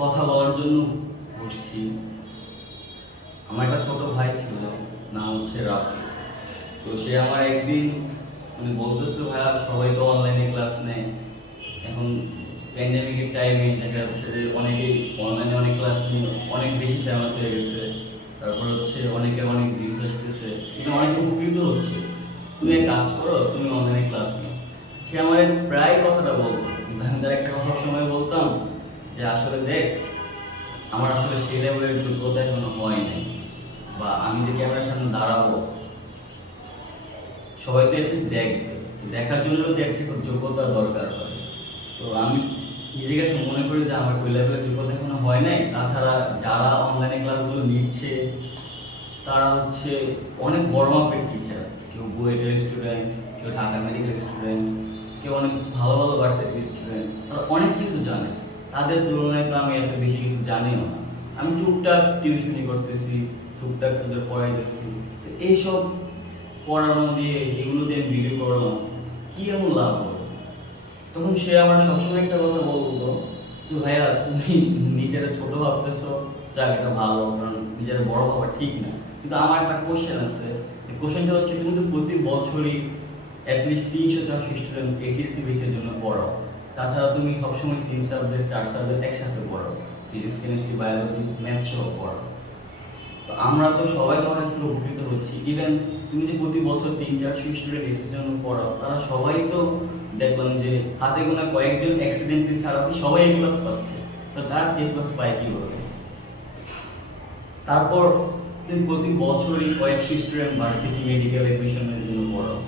কথা বলার জন্য বসছি। আমার একটা ছোট ভাই ছিল, নাম হচ্ছে রাফি। তো সে আমার একদিন বলতেছে, ভাইয়া সবাই তো অনলাইনে ক্লাস নেয়, এখন প্যান্ডেমিকের টাইমে দেখা যাচ্ছে যে অনেকেই অনলাইনে অনেক ক্লাস নিয়ে অনেক বেশি ফেমাস হয়ে গেছে। তারপর হচ্ছে অনেকের অনেক ভিউজ আসতেছে, কিন্তু অনেক উপকৃত হচ্ছে। তুমি এক কাজ করো, তুমি অনলাইনে ক্লাস নাও। সে আমার প্রায় কথাটা বলতো, কিন্তু আমি তার একটা কথা সবসময় বলতাম যে আসলে দেখ, আমার আসলে সেই লেভেলের যোগ্যতা এখনো হয় নাই, বা আমি যে ক্যামেরার সামনে দাঁড়াবো সবাই তো অ্যাটলিস্ট দেখবে, দেখার জন্য তো একটা যোগ্যতা দরকার হয়। তো আমি নিজের কাছে মনে করি যে আমার ওই লেভেলের যোগ্যতা এখনো হয় নাই। তাছাড়া যারা অনলাইনে ক্লাসগুলো নিচ্ছে তারা হচ্ছে অনেক বড় মাপের টিচার, কেউ বুয়েটের স্টুডেন্ট, কেউ ঢাকা মেডিকেল স্টুডেন্ট, কেউ অনেক ভালো ভালো ভার্সিটির স্টুডেন্ট, তারা অনেক কিছু জানে। তাদের তুলনায় তো আমি এত বেশি কিছু জানিও না। আমি টুকটাক টিউশনি করতেছি, টুকটাক তাদের পড়াইতেছি। তো এইসব পড়ানো দিয়ে, এগুলো দিয়ে আমি ভিডিও করলাম, কি এমন লাভ হবে? তখন সে আমার সবসময় একটা কথা বলতো যে ভাইয়া, তুমি নিজেরা ছোট ভাবতেছো, যাক এটা ভালো, কারণ নিজেরা বড় ভাবা ঠিক না। কিন্তু আমার একটা কোশ্চেন আছে, কোশ্চেনটা হচ্ছে তুমি তো প্রতি বছরই অ্যাটলিস্ট 300-400 স্টুডেন্ট এইচএসসি বেচের জন্য পড়াও। তাছাড়া তুমি সবসময় 3 সাবজেক্ট 4 সাবজেক্ট একসাথে পড়াও, ফিজিক্স কেমিস্ট্রি বায়োলজি ম্যাথ সহ পড়াও। তো আমরা তো সবাই তোমার কাছ থেকে উপকৃত হচ্ছি। ইভেন তুমি যে প্রতি বছর 300-400 স্টুডেন্ট এইচএসসি জন্য পড়াও, তারা সবাই তো দেখলাম যে হাতে গোনা কয়েকজন অ্যাক্সিডেন্টলি ছাড়া কি সবাই এ প্লাস পাচ্ছে। তো তারা এ প্লাস পায় কীভাবে? তারপর তুমি প্রতি বছরই কয়েকশো স্টুডেন্ট ভার্সিটি মেডিকেল এডমিশনের জন্য পড়াও।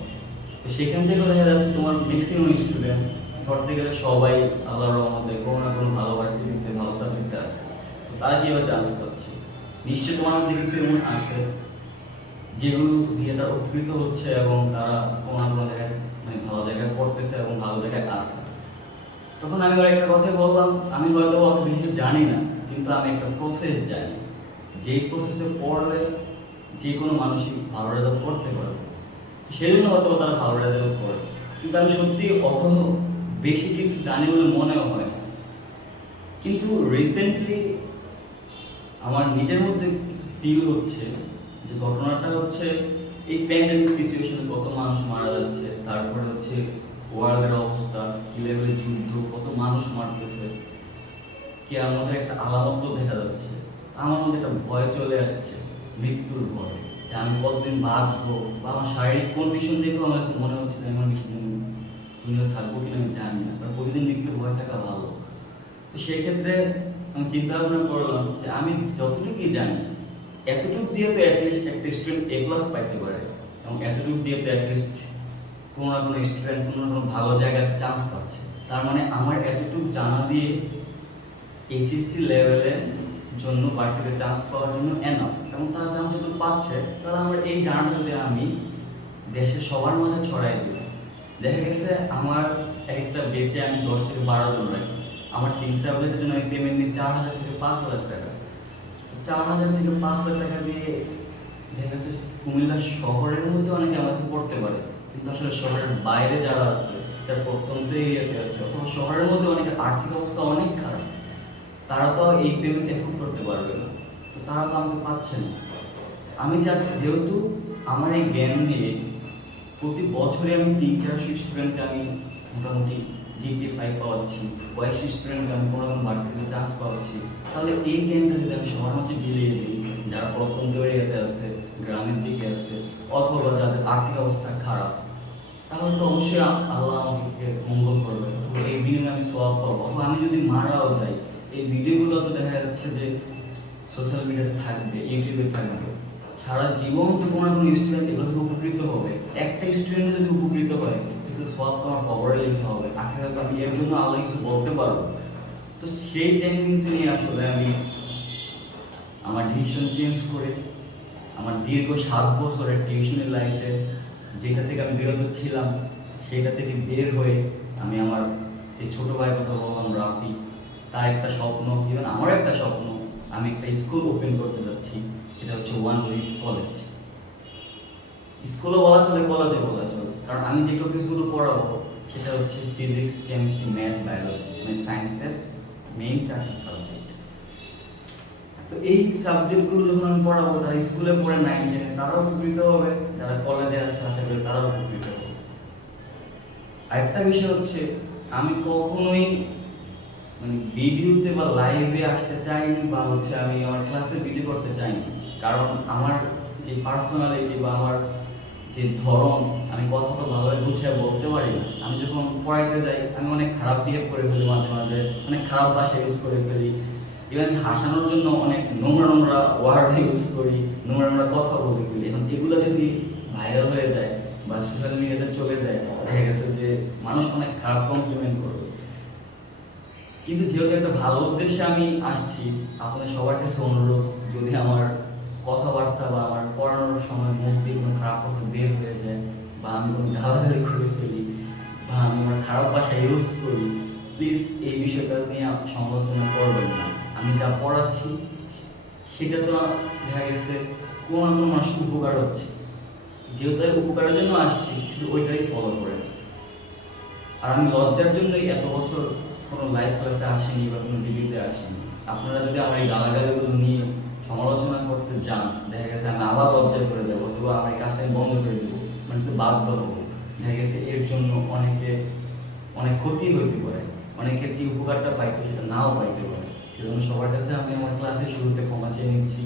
তো সেখান থেকে দেখা যাচ্ছে তোমার ম্যাক্সিমাম স্টুডেন্ট, ধরতে গেলে সবাই আল্লাহর রহমতে কোনো না কোনো ভালো ভার্সিটিতে ভালো সাবজেক্টে আছে। তো তারা কীভাবে চান্স পাচ্ছে? নিশ্চয়ই তোমার মধ্যে কিছু এমন আছে যেগুলো দিয়ে তারা উপকৃত হচ্ছে এবং তারা কোনো না কোনো জায়গায় ভালো জায়গায় পড়তেছে এবং ভালো জায়গায় আছে। তখন আমি ওর একটা কথাই বললাম, আমি হয়তো অত বেশি জানি না, কিন্তু আমি একটা প্রসেস জানি, যেই প্রসেসে পড়লে যে কোনো মানুষই ভালো রেজাল্ট করতে পারবে। সেজন্য হয়তো তারা ভালো রেজাল্ট করে। কিন্তু আমি সত্যি অত বেশি কিছু জানি বলে মনেও হয় না। কিন্তু রিসেন্টলি আমার নিজের মধ্যে কিছু ফিল হচ্ছে যে ঘটনাটা হচ্ছে এই প্যান্ডেমিক সিচুয়েশনে কত মানুষ মারা যাচ্ছে, তারপরে হচ্ছে ওয়ার্ল্ডের অবস্থা, কি লেভেলের যুদ্ধ, কত মানুষ মারতেছে, কি আমাদের একটা আলামত দেখা যাচ্ছে। আমার মধ্যে একটা ভয় চলে আসছে, মৃত্যুর ভয়, যে আমি কতদিন বাঁচবো, বা আমার শারীরিক কন্ডিশন দেখেও আমার কাছে মনে হচ্ছে যে আমার বেশি দিন দুনিয়া থাকবো কিনা আমি জানি না, কারণ প্রতিদিন মৃত্যুর ভয় থাকা ভালো। তো সেই ক্ষেত্রে আমি চিন্তা ভাবনা করলাম যে আমি যতটুকুই জানি এতটুকু দিয়ে তো অ্যাটলিস্ট একটা স্টুডেন্ট এ প্লাস পাইতে পারে, এবং এতটুকু দিয়ে তো অ্যাটলিস্ট কোনো না কোনো স্টুডেন্ট কোনো না কোনো ভালো জায়গায় চান্স পাচ্ছে। তার মানে আমার এতটুকু জানা দিয়ে এইচএসসি লেভেলের জন্য ভার্সিটিতে চান্স পাওয়ার জন্য এনাফ, এবং তারা চান্স যেহেতু পাচ্ছে, তাহলে আমার এই জানাটা যদি আমি দেশের সবার মাঝে ছড়াই দিই, দেখা গেছে আমার একটা বেচে আমি 10 থেকে 12 জন রাখি, আমার 3 সাবজেক্টের জন্য আমি পেমেন্ট নিই 4,000 থেকে 5,000 টাকা। 4,000 থেকে 5,000 টাকা দিয়ে দেখা গেছে কুমিল্লা শহরের মধ্যে অনেকে আমার কাছে পড়তে পারে, কিন্তু আসলে শহরের বাইরে যারা আছে, যারা প্রত্যন্ত এরিয়াতে আছে, অথবা শহরের মধ্যে অনেকের আর্থিক অবস্থা অনেক খারাপ, তারা তো এই পেমেন্ট এফোর্ড করতে পারবে না। তো তারা তো আমাকে পাচ্ছে না। আমি চাচ্ছি যেহেতু আমার এই জ্ঞান দিয়ে প্রতি বছরে আমি 300-400 স্টুডেন্টকে আমি মোটামুটি জিপিএ 5 পাওয়াচ্ছি, কয়েকশো স্টুডেন্টকে আমি কোনো কোনো ভার্সিটিতে চান্স পাওয়াচ্ছি, তাহলে এই জ্ঞানটা যদি আমি সবার মাঝে বিলিয়ে দিই, যারা প্রত্যন্ত এরিয়াতে আছে, গ্রামের দিকে আছে, অথবা যাদের আর্থিক অবস্থা খারাপ, তাহলে তো অবশ্যই আল্লাহ আমাকে মঙ্গল করবে, অথবা এই বিনিময়ে আমি সওয়াব পাবো। অথবা আমি যদি মারাও যাই, এই ভিডিওগুলো তো দেখা যাচ্ছে যে সোশ্যাল মিডিয়াতে থাকবে, ইউটিউবে থাকবে, সারা জীবন তো কোনো না কোনো স্টুডেন্ট এগুলো থেকে উপকৃত হবে। একটা স্টুডেন্ট যদি উপকৃত হয়, কিন্তু সব তো আমার কবরে লেখা হবে, আখেরাতে আমি এর জন্য আল্লাহ কিছু বলতে পারবো। তো সেই টেন্ডেন্সি নিয়ে আসলে আমি আমার ডিসিশন চেঞ্জ করে আমার দীর্ঘ 7 বছরের টিউশনের লাইফে, যেটা থেকে আমি বিরত ছিলাম, সেটা থেকে বের হয়ে আমি আমার যে ছোটো ভাইয়ের কথা বললাম রাফি, তার একটা স্বপ্ন, ইভেন আমার একটা স্বপ্ন, আমি একটা স্কুল ওপেন করতে যাচ্ছি, সেটা হচ্ছে ওয়ান উইক কলেজ। স্কুলও বলা চলে, কলেজে বলা চলে, কারণ আমি যে টপিকসগুলো পড়াবো সেটা হচ্ছে ফিজিক্স কেমিস্ট্রি ম্যাথ বায়োলজি, মানে সায়েন্সের মেইন 4টি সাবজেক্ট। তো এই সাবজেক্টগুলো যখন আমি পড়াবো, তারা স্কুলে পড়ে 9 10 তারাও উপকৃত হবে, যারা কলেজে আছে আশা করি তারাও উপকৃত হবে। আরেকটা বিষয় হচ্ছে, আমি কখনোই মানে ভিডিওতে বা লাইভে আসতে চাইনি, বা হচ্ছে আমি আমার ক্লাসে ভিডিও করতে চাইনি, কারণ আমার যে পার্সোনালিটি বা আমার যে ধরন, আমি কথা তো ভালোভাবে গুছিয়ে বলতে পারি না। আমি যখন পড়াইতে যাই আমি অনেক খারাপ বিহেভ করে ফেলি, মাঝে মাঝে অনেক খারাপ ভাষা ইউজ করে ফেলি, ইভেন হাসানোর জন্য অনেক নোংরা নোংরা ওয়ার্ড ইউজ করি, নোংরা নোংরা কথা বলে ফেলি। এখন এগুলো যদি ভাইরাল হয়ে যায় বা সোশ্যাল মিডিয়াতে চলে যায়, দেখা গেছে যে মানুষ অনেক খারাপ কমপ্লিমেন্ট করবে। কিন্তু যেহেতু একটা ভালো উদ্দেশ্যে আমি আসছি, আপনাদের সবার কাছে অনুরোধ, যদি আমার কথাবার্তা বা আমার পড়ানোর সময় মুখ দিয়ে কোনো খারাপ কথা বের হয়ে যায়, বা আমি কোনো গালাগালি করে ফেলি, বা আমি আমার খারাপ ভাষা ইউজ করি, প্লিজ এই বিষয়টা নিয়ে সমালোচনা করবেন না। আমি যা পড়াচ্ছি সেটা তো দেখা গেছে কোনো না কোনো মানুষের উপকার হচ্ছে, যেহেতু উপকারের জন্য আসছি, শুধু ওইটাই ফলো করেন। আর আমি লজ্জার জন্যই এত বছর কোনো লাইভ ক্লাসে আসেনি বা কোনো ভিডিওতে আসেনি। আপনারা যদি আমার এই গালাগালিগুলো নিয়ে সমালোচনা করতে যান, দেখা গেছে আমি আবার লজ্জায় করে যাবো, অথবা আমার এই কাজটা আমি বন্ধ করে দেবো, মানে তো বাধ্য হবো। দেখা গেছে এর জন্য অনেক ক্ষতি হইতে পারে, অনেকের যে উপকারটা পাইতো সেটা নাও পাইতে পারে। সেজন্য সবার কাছে আমি আমার ক্লাসের শুরুতে ক্ষমা চেয়ে নিচ্ছি।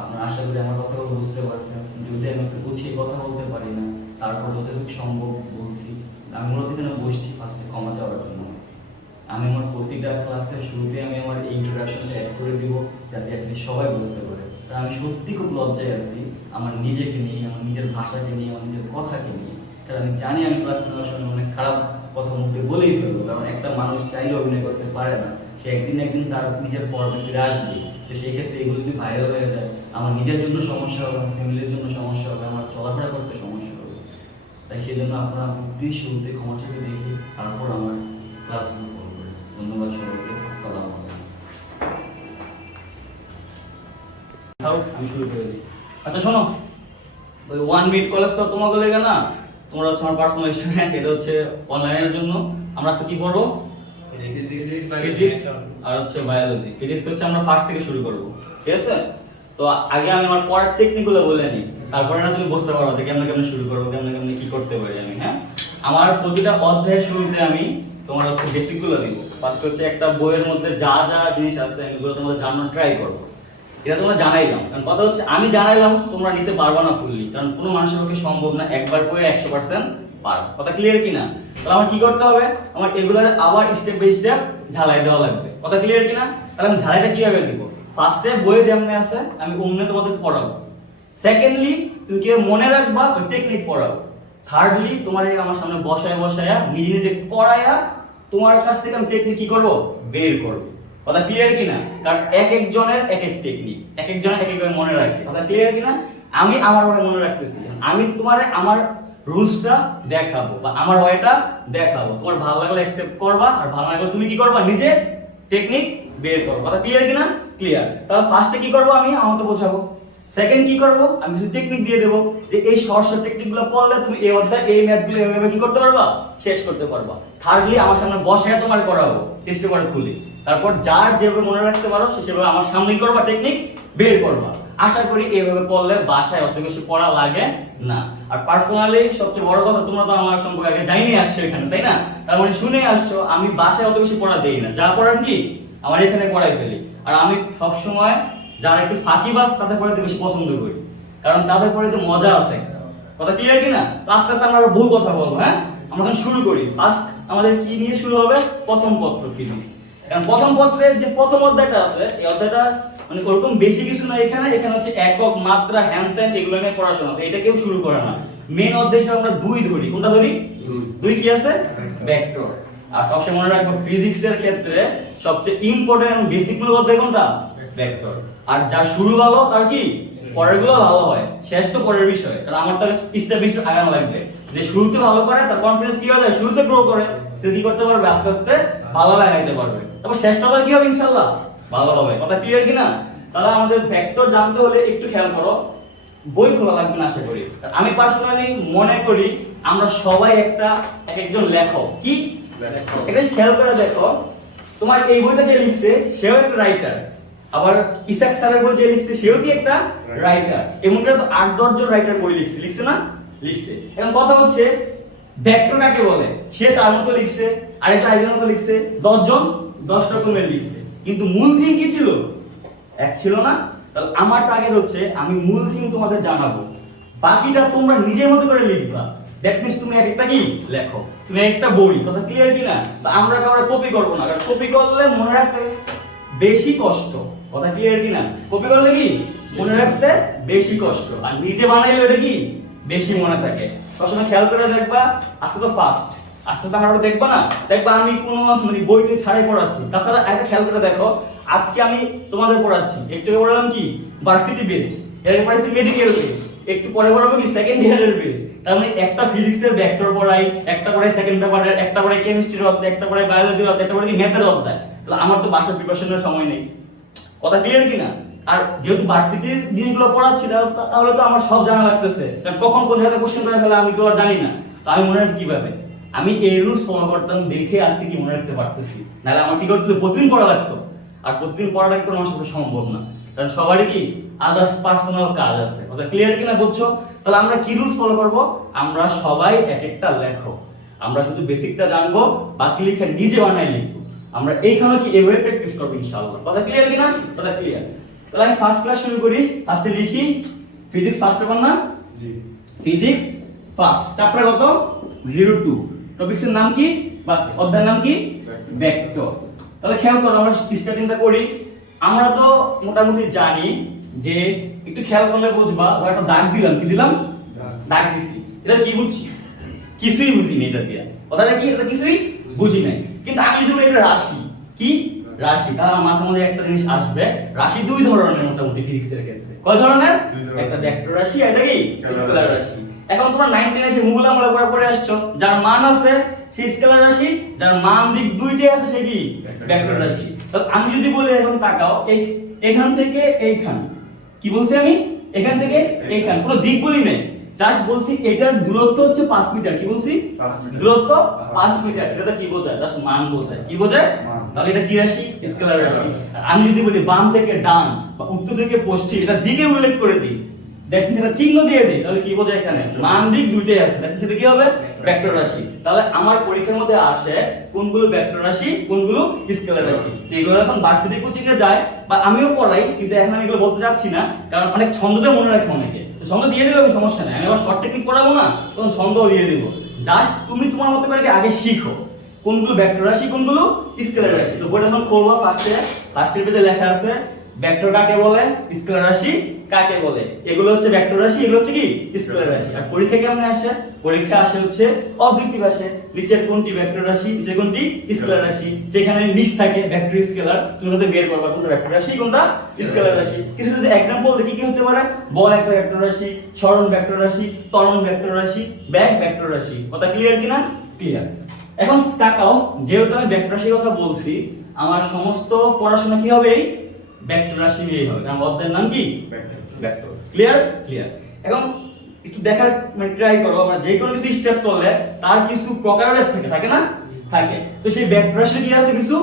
আপনারা আশা করি আমার কথাগুলো বুঝতে পারছেন। যদি আমি একটু গুছিয়ে কথা বলতে পারি না, তারপর যতটুকু সম্ভব বলছি। আমি মূলত এখানে বসছি ফার্স্টে ক্ষমা চাওয়ার জন্য। আমি আমার প্রতিটা ক্লাসের শুরুতে আমি আমার এই ইন্ট্রোডাকশনটা অ্যাড করে দিব, যাতে অ্যাটলিস্ট সবাই বুঝতে পারে। কারণ আমি সত্যি খুব লজ্জায় আছি আমার নিজেকে নিয়ে, আমার নিজের ভাষাকে নিয়ে, আমার নিজের কথাকে নিয়ে। কারণ আমি জানি আমি ক্লাস নেওয়ার সময় অনেক খারাপ কথা মুখে বলেই ফেলবো, কারণ একটা মানুষ চাইলে অভিনয় করতে পারে না, সে একদিন একদিন তার নিজের ফর্মে ফিরে আসবে। তো সেই ক্ষেত্রে এগুলো যদি ভাইরাল হয়ে যায়, আমার নিজের জন্য সমস্যা হবে, আমার ফ্যামিলির জন্য সমস্যা হবে, আমার চলাফেরা করতে সমস্যা হবে। তাই সেই জন্য আপনারা প্লিজ শুরুতে ক্ষমা চেয়ে দেখি, তারপর আমার ক্লাসগুলো ফলো করে। ধন্যবাদ সবাইকে। আসসালামু আলাইকুম। আমি শুরু করে দিই। আচ্ছা শোনো, ওই 1 মিনিট কলেজ তো তোমাকে লেগে না, তোমরা হচ্ছে আমার পার্সোনাল স্টুডেন্ট, এটা হচ্ছে অনলাইনের জন্য। আমরা আজকে কি পড়বো? ফিজিক্স আর হচ্ছে বায়োলজি। ফিজিক্স হচ্ছে আমরা ফার্স্ট থেকে শুরু করব, ঠিক আছে? তো আগে আমি আমার পড়ার টেকনিকগুলো বলে নিই, তারপরে না তুমি বুঝতে পারবে যে কেমনে কেমনে শুরু করবো, কেমনে কেমনে কি করতে পারি আমি। হ্যাঁ, আমার প্রতিটা অধ্যায়ের শুরুতে আমি তোমার হচ্ছে বেসিকগুলো দিব। ফার্স্ট হচ্ছে একটা বইয়ের মধ্যে যা যা জিনিস আছে এগুলো তোমরা জানার ট্রাই করবো। এটা তোমরা জানাইলাম, কারণ কথা হচ্ছে আমি জানাইলাম, তোমরা নিতে পারবা না ফুললি, কারণ কোনো মানুষের পক্ষে সম্ভব না একবার পড়ে 100% পার। কথা ক্লিয়ার কিনা? তাহলে আমার কি করতে হবে? আমার এগুলোর আবার স্টেপ বাই স্টেপ ঝালাই দেওয়া লাগবে। কথা ক্লিয়ার কিনা? তাহলে আমি ঝালাইটা কিভাবে দিব? ফার্স্টে বইয়ে যেমন আছে আমি অমনে তোমাদের পড়াবো। সেকেন্ডলি তুমি কি মনে রাখবা, ওই টেকনিক পড়াবো। থার্ডলি তোমার এই আমার সামনে বসায় বসায়া নিজে নিজে পড়ায়া তোমার কাছ থেকে আমি টেকনিক কি করব? বের করব। কথা ক্লিয়ার কিনা? কারণ এক একজনের এক এক টেকনিক, এক একজনের এক এক ভাবে মনে রাখে। কথা ক্লিয়ার কিনা? আমি আমার ভাবে মনে রাখতেছি, আমি তোমারে আমার রুলসটা দেখাবো বা আমার ওয়েটা দেখাবো। তোমার ভালো লাগলে অ্যাকসেপ্ট করবা, আর ভালো লাগলে তুমি কি করবা? নিজে টেকনিক বের করো। কথা ক্লিয়ার কিনা? ক্লিয়ার। তাহলে ফার্স্টে কি করব? আমি আমাকে বোঝাবো। সেকেন্ড কি করব? আমি কিছু টেকনিক দিয়ে দেবো, যে এই শর্ট শর্ট টেকনিকগুলো পড়লে তুমি এই অধ্যায় এই ম্যাথগুলো এভাবে কি করতে পারবা? শেষ করতে পারবা। থার্ডলি আমার সামনে বসে তোমার করাবো, টেস্ট পেপার খুলে। তারপর যার যেভাবে মনে রাখতে পারো সে সেভাবে আমার সামনেই করবা, টেকনিক বের করবা। আশা করি এইভাবে পড়লে বাসায় অত বেশি পড়া লাগে না। আর পার্সোনালি সবচেয়ে বড় কথা, তোমরা তো আমার সম্পর্কে আগে জানি আসছো এখানে, তাই না? তার মানে শুনে আসছো আমি বাসায় অত বেশি পড়া দেই না, যা পড়ার কি আমার এখানে পড়াই ফেলি। আর আমি সবসময় যারা একটু ফাঁকিবাজ তাদের পড়াতে বেশি পছন্দ করি, কারণ তাদের পড়াতে মজা আছে। কথা ক্লিয়ার কিনা? আস্তে আস্তে আমরা বহু কথা বলবো। হ্যাঁ, আমরা এখন শুরু করি। ফার্স্ট আমাদের কি নিয়ে শুরু হবে? প্রথম পত্র, ফিজিক্স। কারণ প্রথম পত্রের যে প্রথম অধ্যায়টা আছে, এই অধ্যায়টা মানে ওরকম বেশি কিছু না। এখানে হচ্ছে একক, মাত্রা, হ্যান ত্যান এগুলো নিয়ে পড়াশোনা, এটা কেউ শুরু করে না। মেন অধ্যায় হিসেবে আমরা 2 ধরি। কোনটা ধরি? 2 কি আছে? ভেক্টর। আর সবসময় মনে রাখবো ফিজিক্সের ক্ষেত্রে সবচেয়ে ইম্পর্টেন্ট এবং বেসিক গুলো অধ্যায় কোনটা? ভেক্টর। আর যা শুরু ভালো তার কি পরের গুলো ভালো হয়, শেষ তো পরের বিষয়। কারণ আমার তো স্টেপ বাই স্টেপ আগানো লাগবে। যে শুরুতে ভালো করে তার কনফিডেন্স কি হয়? শুরুতে গ্রো করে, সে কি করতে পারবে? আস্তে আস্তে ভালো লাগাইতে পারবে। তারপর শেষটা কি হবে? ইনশাআল্লাহ ভালো হবে। কথা ক্লিয়ার কিনা? তাহলে আমাদের ভেক্টর জানতে হলে একটু খেয়াল করো, বই খোলা লাগবে না আশা করি। আমি পার্সোনালি মনে করি আমরা সবাই এক একজন লেখক। কি এটা খেয়াল করে দেখো, তোমার এই বইটা যে লিখছে সেও একটা রাইটার, আবার ইসাক স্যারের বই যে লিখছে সেও কি একটা রাইটার, এবং এটা তো 8-10 জন রাইটার বই লিখছে না? লিখছে। এখন কথা হচ্ছে ভেক্টর কাকে বলে, সে তার মতো লিখছে, আরেকটা আইডিয়ার মতো লিখছে, 10 জন 10 রকমের লিখছে, কিন্তু মূল থিম কি ছিল? এক ছিল না? তাহলে আমার টার্গেট হচ্ছে আমি মূল থিম তোমাদের জানাবো, বাকিটা তোমরা নিজের মতো করে লিখবা। দ্যাট মিন্স তুমি একটা কি লেখো, তুমি একটা বই, কথা ক্লিয়ার কি না? তো আমরা কাউকে কপি করব না, কারণ কপি করলে মনে রাখতে বেশি কষ্ট, কথা ক্লিয়ার কি না? কপি করলে কি মনে রাখতে বেশি কষ্ট, আর নিজে বানাইলে এটা কি বেশি মনে থাকে। সবসময় খেয়াল করে দেখবা, আজকে তো ফার্স্ট, আজকে তো আমরা দেখবা না, দেখবা আমি কোনো মানে বইটি ছাড়াই পড়াচ্ছি। তাছাড়া একটা খেয়াল করে দেখো, আজকে আমি তোমাদের পড়াচ্ছি, একটু পড়ালাম কি ভার্সিটি বেঞ্চ, এর পড়াচ্ছি মেডিকেল বেঞ্চ, একটু পরে পড়াবো কি সেকেন্ড ইয়ারের বেঞ্চ। তার মানে একটা ফিজিক্সের ভেক্টর পড়াই, একটা পড়াই সেকেন্ড পেপারের, একটা পড়াই কেমিস্ট্রির অধ্যায়, একটা পড়াই বায়োলজির অধ্যায়, একটা পড়াই ম্যাথের অধ্যায়। তাহলে আমার তো বাসার প্রিপারেশনের সময় নেই, কথা ক্লিয়ার কি না? আর যেহেতু ভার্সিটির জিনিসগুলো পড়াচ্ছি, তাহলে তো আমার সব জানা লাগতেছে, কারণ কখন কোন জায়গায় কোশ্চেন করে ফেলে আমি তো আর জানি না। তো আমি মনে রাখি কিভাবে? আমি এই রুলস ফলো করতাম দেখে আজকে কি মনে রাখতে পারতেছি, নাহলে আমার কি করতে হতো? প্রতিদিন পড়া লাগতো, আর প্রতিদিন পড়াটা কোনো আমার সাথে সম্ভব না, কারণ সবারই কি আদার্স পার্সোনাল কাজ আছে, কথা ক্লিয়ার কি না? বুঝছো? তাহলে আমরা কি রুলস ফলো করব? আমরা সবাই এক একটা লেখো, আমরা শুধু বেসিকটা জানবো, বাকি লিখে নিজে বানাই লিখবো। আমরা এইখানে কি এভাবে প্র্যাকটিস করব ইনশাআল্লাহ, কথা ক্লিয়ার কি না? কথা ক্লিয়ার। তাহলে আমি ফার্স্ট ক্লাস শুরু করি। ফার্স্টে লিখি ফিজিক্স ফার্স্ট পেপার না? জি, ফিজিক্স ফার্স্ট, চ্যাপ্টার কত? 02। টপিকসের নাম কি বা অধ্যায়ের নাম কি? ভেক্টর। তাহলে খেয়াল করো, আমরা স্টার্টিংটা করি। আমরা তো মোটামুটি জানি যে, একটু খেয়াল করলে বুঝবা, ধর একটা দাগ দিলাম, কি দিলাম? দাগ দিছি। এটা কি বুঝছি? কিছুই বুঝিনি এটা দিয়া, কথাটা কি? এটা কিছুই বুঝি নাই। কিন্তু আমি যদি এটা রাশি, কি রাশি, তাহলে আমার মাথার মধ্যে একটা জিনিস আসবে, রাশি দুই ধরনের মোটামুটি ফিজিক্সের ক্ষেত্রে। কয় ধরনের? একটা ভেক্টর রাশি, একটা কি স্কেলার রাশি। এখন তোমরা 9 10 এসে মূল আমরা পড়ে আসছো, যার মান আছে সেই স্কেলার রাশি, যার মান দিক দুইটাই আছে সে কি ভেক্টর রাশি। তাহলে আমি যদি বলি, এখন তাকাও, এখান থেকে এইখান, কি বলছি আমি? এখান থেকে এইখান, কোনো দিক বলি নাই, জাস্ট বলছি এটার দূরত্ব হচ্ছে 5 মিটার। কি বলছি? দূরত্ব 5 মিটার। এটা কি বোঝায়? জাস্ট মান বোঝায়। কি বোঝায়? তাহলে এটা কি রাশি? স্কেলার রাশি। আমি যদি বলি বাম থেকে ডান বা উত্তর থেকে পশ্চিম, এটা দিকে উল্লেখ করে দিই, দেখেন সেটা চিহ্ন দিয়ে দিই, তাহলে কি বোঝায়? এখানে মান দিক দুইটাই আছে, দেখেন সেটা কি হবে? ভেক্টর রাশি। তাহলে আমার পরীক্ষার মধ্যে আসে কোনগুলো ভেক্টর রাশি, কোনগুলো স্কেলার রাশি। এগুলো এখন ভার্সিটি কোচিং এ যায় বা আমিও পড়াই, কিন্তু এখন আমি এগুলো বলতে যাচ্ছি না, কারণ অনেক ছন্দতে মনে রাখে অনেকে। ছন্দ দিয়ে দিলে আমি সমস্যা নাই, আমি আবার শর্ট টেকনিক পড়াবো না, তখন ছন্দও দিয়ে দেবো। জাস্ট তুমি তোমার মতো করে আগে শিখো কোনগুলো ভেক্টর রাশি, কোনগুলো স্কেলার রাশি। তো বইটা যখন খুলবো, ফার্স্টের পেজে লেখা আছে ভেক্টর কাকে বলে, স্কেলার রাশি কাকে বলে। এগুলো হচ্ছে ভেক্টর রাশি, এগুলো হচ্ছে কি স্কেলার রাশি। আর পরীক্ষা কেমন আসে? পরীক্ষা আসে হচ্ছে অবজেক্টিভ আসে, নিচের কোনটি ভেক্টর রাশি, নিচের কোনটি স্কেলার রাশি, যেখানে মিক্স থাকে ভেক্টর স্কেলার, তুমি হতে বের করবা কোনটা ভেক্টর রাশি কোনটা স্কেলার রাশি। কিছু যদি एग्जांपल দেখি কি হতে পারে? বল একটা ভেক্টর রাশি, সরণ ভেক্টর রাশি, ত্বরণ ভেক্টর রাশি, বেগ ভেক্টর রাশি। কথা ক্লিয়ার কিনা? ক্লিয়ার। এখন তাকাও, যেহেতু আমি ভেক্টর রাশির কথা বলছি, আমার সমস্ত পড়াশোনা কি হবে? এই ভেক্টর রাশি নিয়েই হবে, কারণ অধ্যায়ের নাম কি ভেক্টর। ক্লিয়ার? ক্লিয়ার। এখন একটু দেখার মানে ট্রাই করো, আমরা যে কোনো কিছু স্টেপ করলে তার কিছু প্রকারভেদ থাকে না? থাকে। তো সেই ভেক্টর রাশি কি আছে? কিছু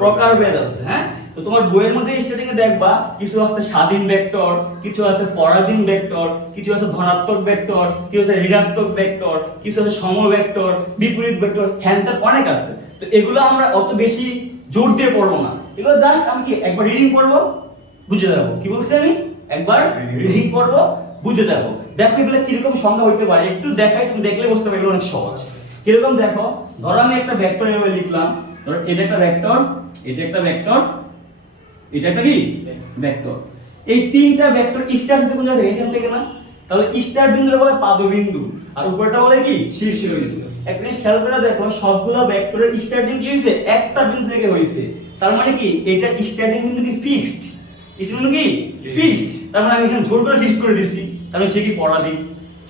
প্রকারভেদ আছে। হ্যাঁ, তো তোমার বইয়ের মধ্যে স্টার্টিং এ দেখবা কিছু আছে স্বাধীন ভেক্টর, কিছু আছে পরাধীন ভেক্টর, কিছু আছে ধনাত্মক ভেক্টর, কিছু আছে ঋণাত্মক ভেক্টর, কিছু আছে সম ভেক্টর, বিপরীত ভেক্টর, হ্যান্ড অনেক আছে। তো এগুলো আমরা অত বেশি জোর দিয়ে পড়বো না, এগুলো জাস্ট আমি কি একবার রিডিং করবো, বুঝে যাবো। কি বলছি আমি? একবার রিডিং করবো, বুঝে যাবো। দেখো এগুলো কিরকম সংখ্যা হইতে পারে, একটু দেখাই, তুমি দেখলে বুঝতে পারবে এগুলো অনেক সহজ। কিরকম দেখো, ধরো আমি একটা ভেক্টর এভাবে লিখলাম, ধরো এটা একটা ভেক্টর, এটা একটা ভেক্টর, এটা একটা কি ভেক্টর। এই তিনটা ভেক্টর স্টার্ট হচ্ছে কোন জায়গা থেকে? এখান থেকে না? তাহলে স্টার্ট বিন্দুটা বলে পাদবিন্দু, আর উপরটা বলে কি শীর্ষবিন্দু। একটা জিনিস খেয়াল করে দেখো, সবগুলো ভেক্টরের স্টার্টিং কি হইছে? একটা বিন্দু থেকে হইছে। তার মানে কি এটা স্টার্টিং বিন্দু কি ফিক্সড? স্টার্টিং কি ফিক্সড? তার মানে আমি এখানে জোর করে ফিক্সড করে দিছি, তাহলে সে কি পরাধীন।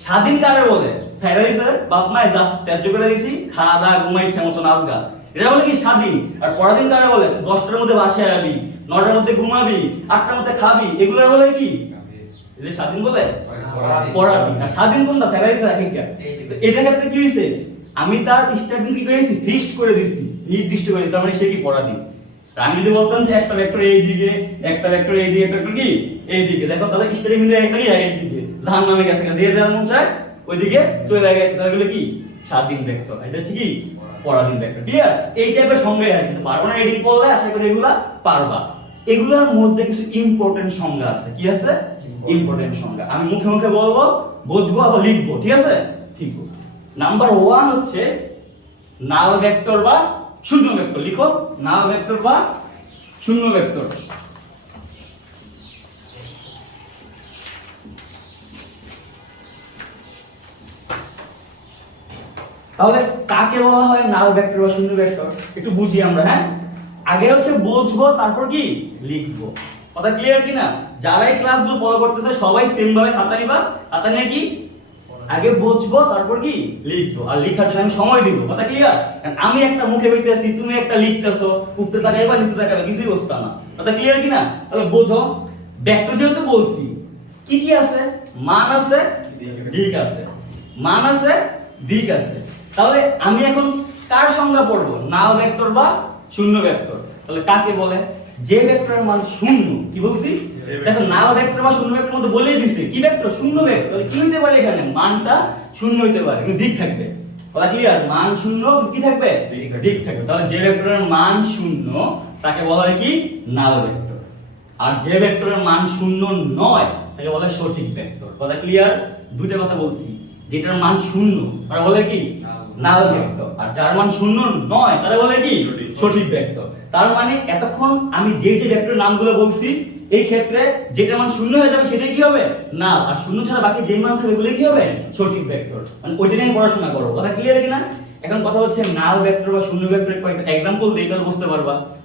স্বাধীন কারে বলে? সাইরা দিছে বাপ মাই যা ত্যায্য করে দিছি, খাওয়া দাওয়া ঘুমাইছে মতো নাচ গা, এটা বলে কি স্বাধীন। আর পরাধীন কারে বলে? 10টার মধ্যে বাসায় যাবি, 9টার মধ্যে ঘুমাবি, 8টার মধ্যে খাবি, এগুলো বলে কি? এটা স্বাধীন বলে পরাধীন। আর স্বাধীন কোনটা? স্যালাইজ রাখে কি? তো এটা ক্ষেত্রে কি হইছে? আমি তার স্টার্টিং কি করেছি? ফিক্সড করে দিছি, নির্দিষ্ট করে, তার মানে সে কি পরাধীন। আর আমি যদি বলতাম যে একটা ভেক্টর এই দিকে, একটা ভেক্টর এই দিকে, একটা ভেক্টর কি এই দিকে, দেখো তাহলে স্টারিং হুইলের একটা কি আগের দিকে জাহান্নামে গেছে, যে যার মন চায় ওইদিকে চলে গেছে, তাহলে কি স্বাধীন ভেক্টর, এটা হচ্ছে কি পরাধীন ভেক্টর। ক্লিয়ার? এই টাইপের সংজ্ঞা আর কিন্তু পারবো না এডিট করলে, আশা করি এগুলা পারবা। এগুলোর মধ্যে কিছু ইম্পর্টেন্ট সংজ্ঞা আছে। কি আছে? ইম্পর্টেন্ট সংজ্ঞা আমি মুখে মুখে বলবো, বুঝবো আবার লিখবো। ঠিক আছে? ঠিক। নাম্বার 1 হচ্ছে নাল ভেক্টর বা শূন্য ভেক্টর। লিখো নাল ভেক্টর বা শূন্য ভেক্টর। তাহলে কাকে বলা হয় নাল ভেক্টর বা শূন্য ভেক্টর একটু বুঝি আমরা। হ্যাঁ, আগে হচ্ছে বুঝবো, তারপর কি লিখবো। কথা ক্লিয়ার কিনা? যারা এই ক্লাসগুলো ফলো করতেছে সবাই সেম ভাবে খাতা নিবা, খাতা নিয়ে কি আগে বুঝবো, তারপর কি লিখবো, আর লেখার জন্য আমি সময় দিব। কথা ক্লিয়ার? আমি একটা মুখে বলতেছি, তুমি একটা লিখতেছো, উপরে তাকাইবা নিচে তাকাইবা, কিছুই বুঝতা না। কথা ক্লিয়ার কিনা? তাহলে বোঝো, ভেক্টর যেহেতু বলছি, কি কি আছে? মান আছে, দিক আছে, মান আছে, দিক আছে। তাহলে আমি এখন কার সংজ্ঞা পড়বো? নাল ভেক্টর বা শূন্য ভেক্টর। তাহলে কাকে বলে? যে ভেক্টরের মান শূন্য। কি বলছি? দেখো নাল ভেক্টর বা শূন্য ভেক্টর মধ্যে বলেই দিছে কি ভেক্টর? শূন্য ভেক্টর। তাহলে কি হইতে পারে? এখানে মানটা শূন্য হইতে পারে, কিন্তু দিক থাকবে। কথা ক্লিয়ার? মান শূন্য, কি থাকবে? দিক থাকবে। তাহলে যে ভেক্টরের মান শূন্য তাকে বলা হয় কি নাল ভেক্টর, আর যে ভেক্টরের মান শূন্য নয় তাকে বলা হয় সঠিক ভেক্টর। কথা ক্লিয়ার? দুইটা কথা বলছি, যেটার মান শূন্য তারা বলে কি নাল ভেক্টর, আর যার মান শূন্য নয় তারা বলে কি সঠিক ভেক্টর। তার মানে এতক্ষণ আমি যে যে ভেক্টরের নামগুলো বলছি, এই ক্ষেত্রে যেটার মান শূন্য হয়ে যাবে সেটা কি হবে? নাল, আর শূন্য ছাড়া বাকি যেই মান থাকবে এগুলো কি হবে? সঠিক ভেক্টর। মানে ওইটা নিয়ে পড়াশোনা করো। কথা ক্লিয়ার কিনা? এখন কথা হচ্ছে নাল ভেক্টর বা শূন্য ভেক্টরের কয়েকটা एग्जांपल দেই, তাহলে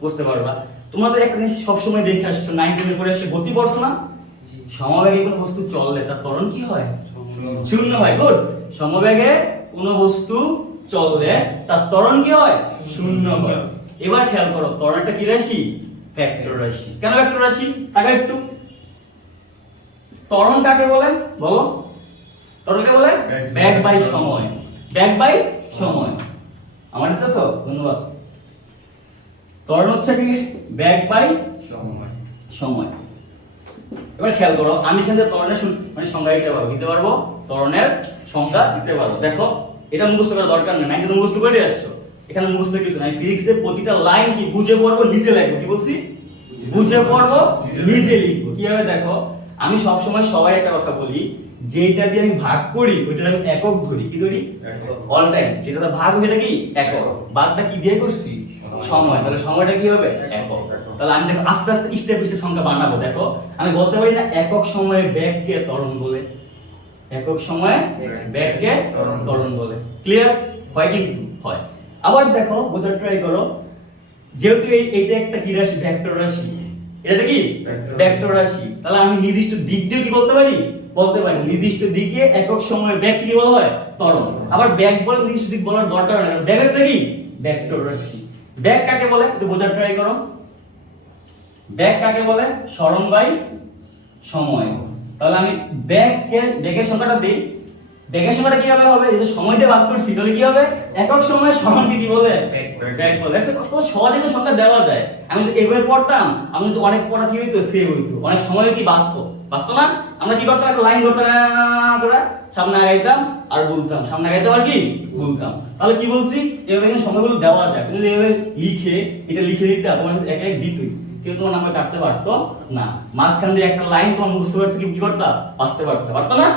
বুঝতে পারবা। তোমরা তো একটা জিনিস সব সময় দেখে আসছো, 9 10 পড়ে আসছে, গতি পড়ছো না? সমবেগে কোনো বস্তু চললে তার ত্বরণ কি হয়? শূন্য হয়। গুড। সমবেগে কোনো বস্তু চললে তার ত্বরণ কি হয়? শূন্য হয়। এবার খেয়াল করো, ত্বরণটা কি রাশি? ভেক্টর রাশি। কেন ভেক্টর রাশি? তাকাও একটু। ত্বরণ কাকে বলে বলো? ত্বরণ কাকে বলে? বেগ বাই সময়। বেগ বাই সময়। আমার দেখতেছো? ধন্যবাদ। ত্বরণ হচ্ছে কি বেগ বাই সময়। এবার খেয়াল করো, আমি এখানে ত্বরণের মানে সংজ্ঞা দিতে পারবো, ত্বরণের সংজ্ঞা দিতে পারবো। দেখো, এটা মুখস্থ করার দরকার নেই, নাইনটা মুখস্থ করে আসছো, এখানে মুখস্থ কিছু নাই। ফিজিক্সের প্রতিটা লাইন কি বুঝে পড়বো, নিজে লিখবো। কি বলছি? বুঝে পড়বো, নিজে লিখবো। কিভাবে? দেখো, আমি সব সময় সবাই একটা কথা বলি, যেটা দিয়ে আমি ভাগ করি ওইটা আমি একক ধরি। কি ধরি? All time. যেটা ভাগ হবে এটা কি একক, ভাগটা কি দিয়ে করছি? সময়। তাহলে সময়টা কি হবে? একক। তাহলে আমি দেখো আস্তে আস্তে স্টেপ বাই স্টেপ সংখ্যা বানাবো। দেখো, আমি বলতে পারি না একক সময়ে বেগকে ত্বরণ বলে, একক সময়ে বেগকে ত্বরণ বলে। ক্লিয়ার? হয় কিন্তু হয়। আবার দেখো, বোঝার ট্রাই করো, যেহেতু এইটা একটা কি রাশি? ভেক্টর রাশি। এটা কি ভেক্টর রাশি। তাহলে আমি নির্দিষ্ট দিক দিয়ে কি বলতে পারি? নির্দিষ্ট দিকে একক সময়ে বেগ কি বলা হয়? ত্বরণ। আবার বেগ বলে নির্দিষ্ট দিক বলার দরকার নেই, কারণ বেগটা কি ভেক্টর রাশি। বেগ কাকে বলে একটু বোঝার ট্রাই করো। বেগ কাকে বলে? সরণ বাই সময়। তাহলে আমি বেগের সংখ্যাটা দেই, বেগের সংখ্যাটা কিভাবে হবে? এই যে সময়টা ভাগ করছি, তাহলে কি হবে? একক সময়ে সরণকে কি বলে? বেগ বলে। কত সহজে তো সংখ্যা দেওয়া যায়। আমি যদি এভাবে পড়তাম, আমি তো অনেক পড়া কি হইতো? সেভ হইতো। অনেক সময় কি বাঁচতো না? আমরা কি করতাম? একটা লাইন ধরতাম করে সামনে আগাইতাম আর বলতাম, সামনে আগাইতাম আর কি বলতাম। তাহলে কি বলছি? এভাবে কিন্তু সময়গুলো দেওয়া যায়, কিন্তু এভাবে এটা লিখে দিতে তোমার এক এক দিতই, কেউ তোমার নাম্বার কাটতে পারতো না। মাঝখান দিয়ে একটা লাইন তোমার মুখস্থ করতে কি করতা? বাঁচতে পারতো না।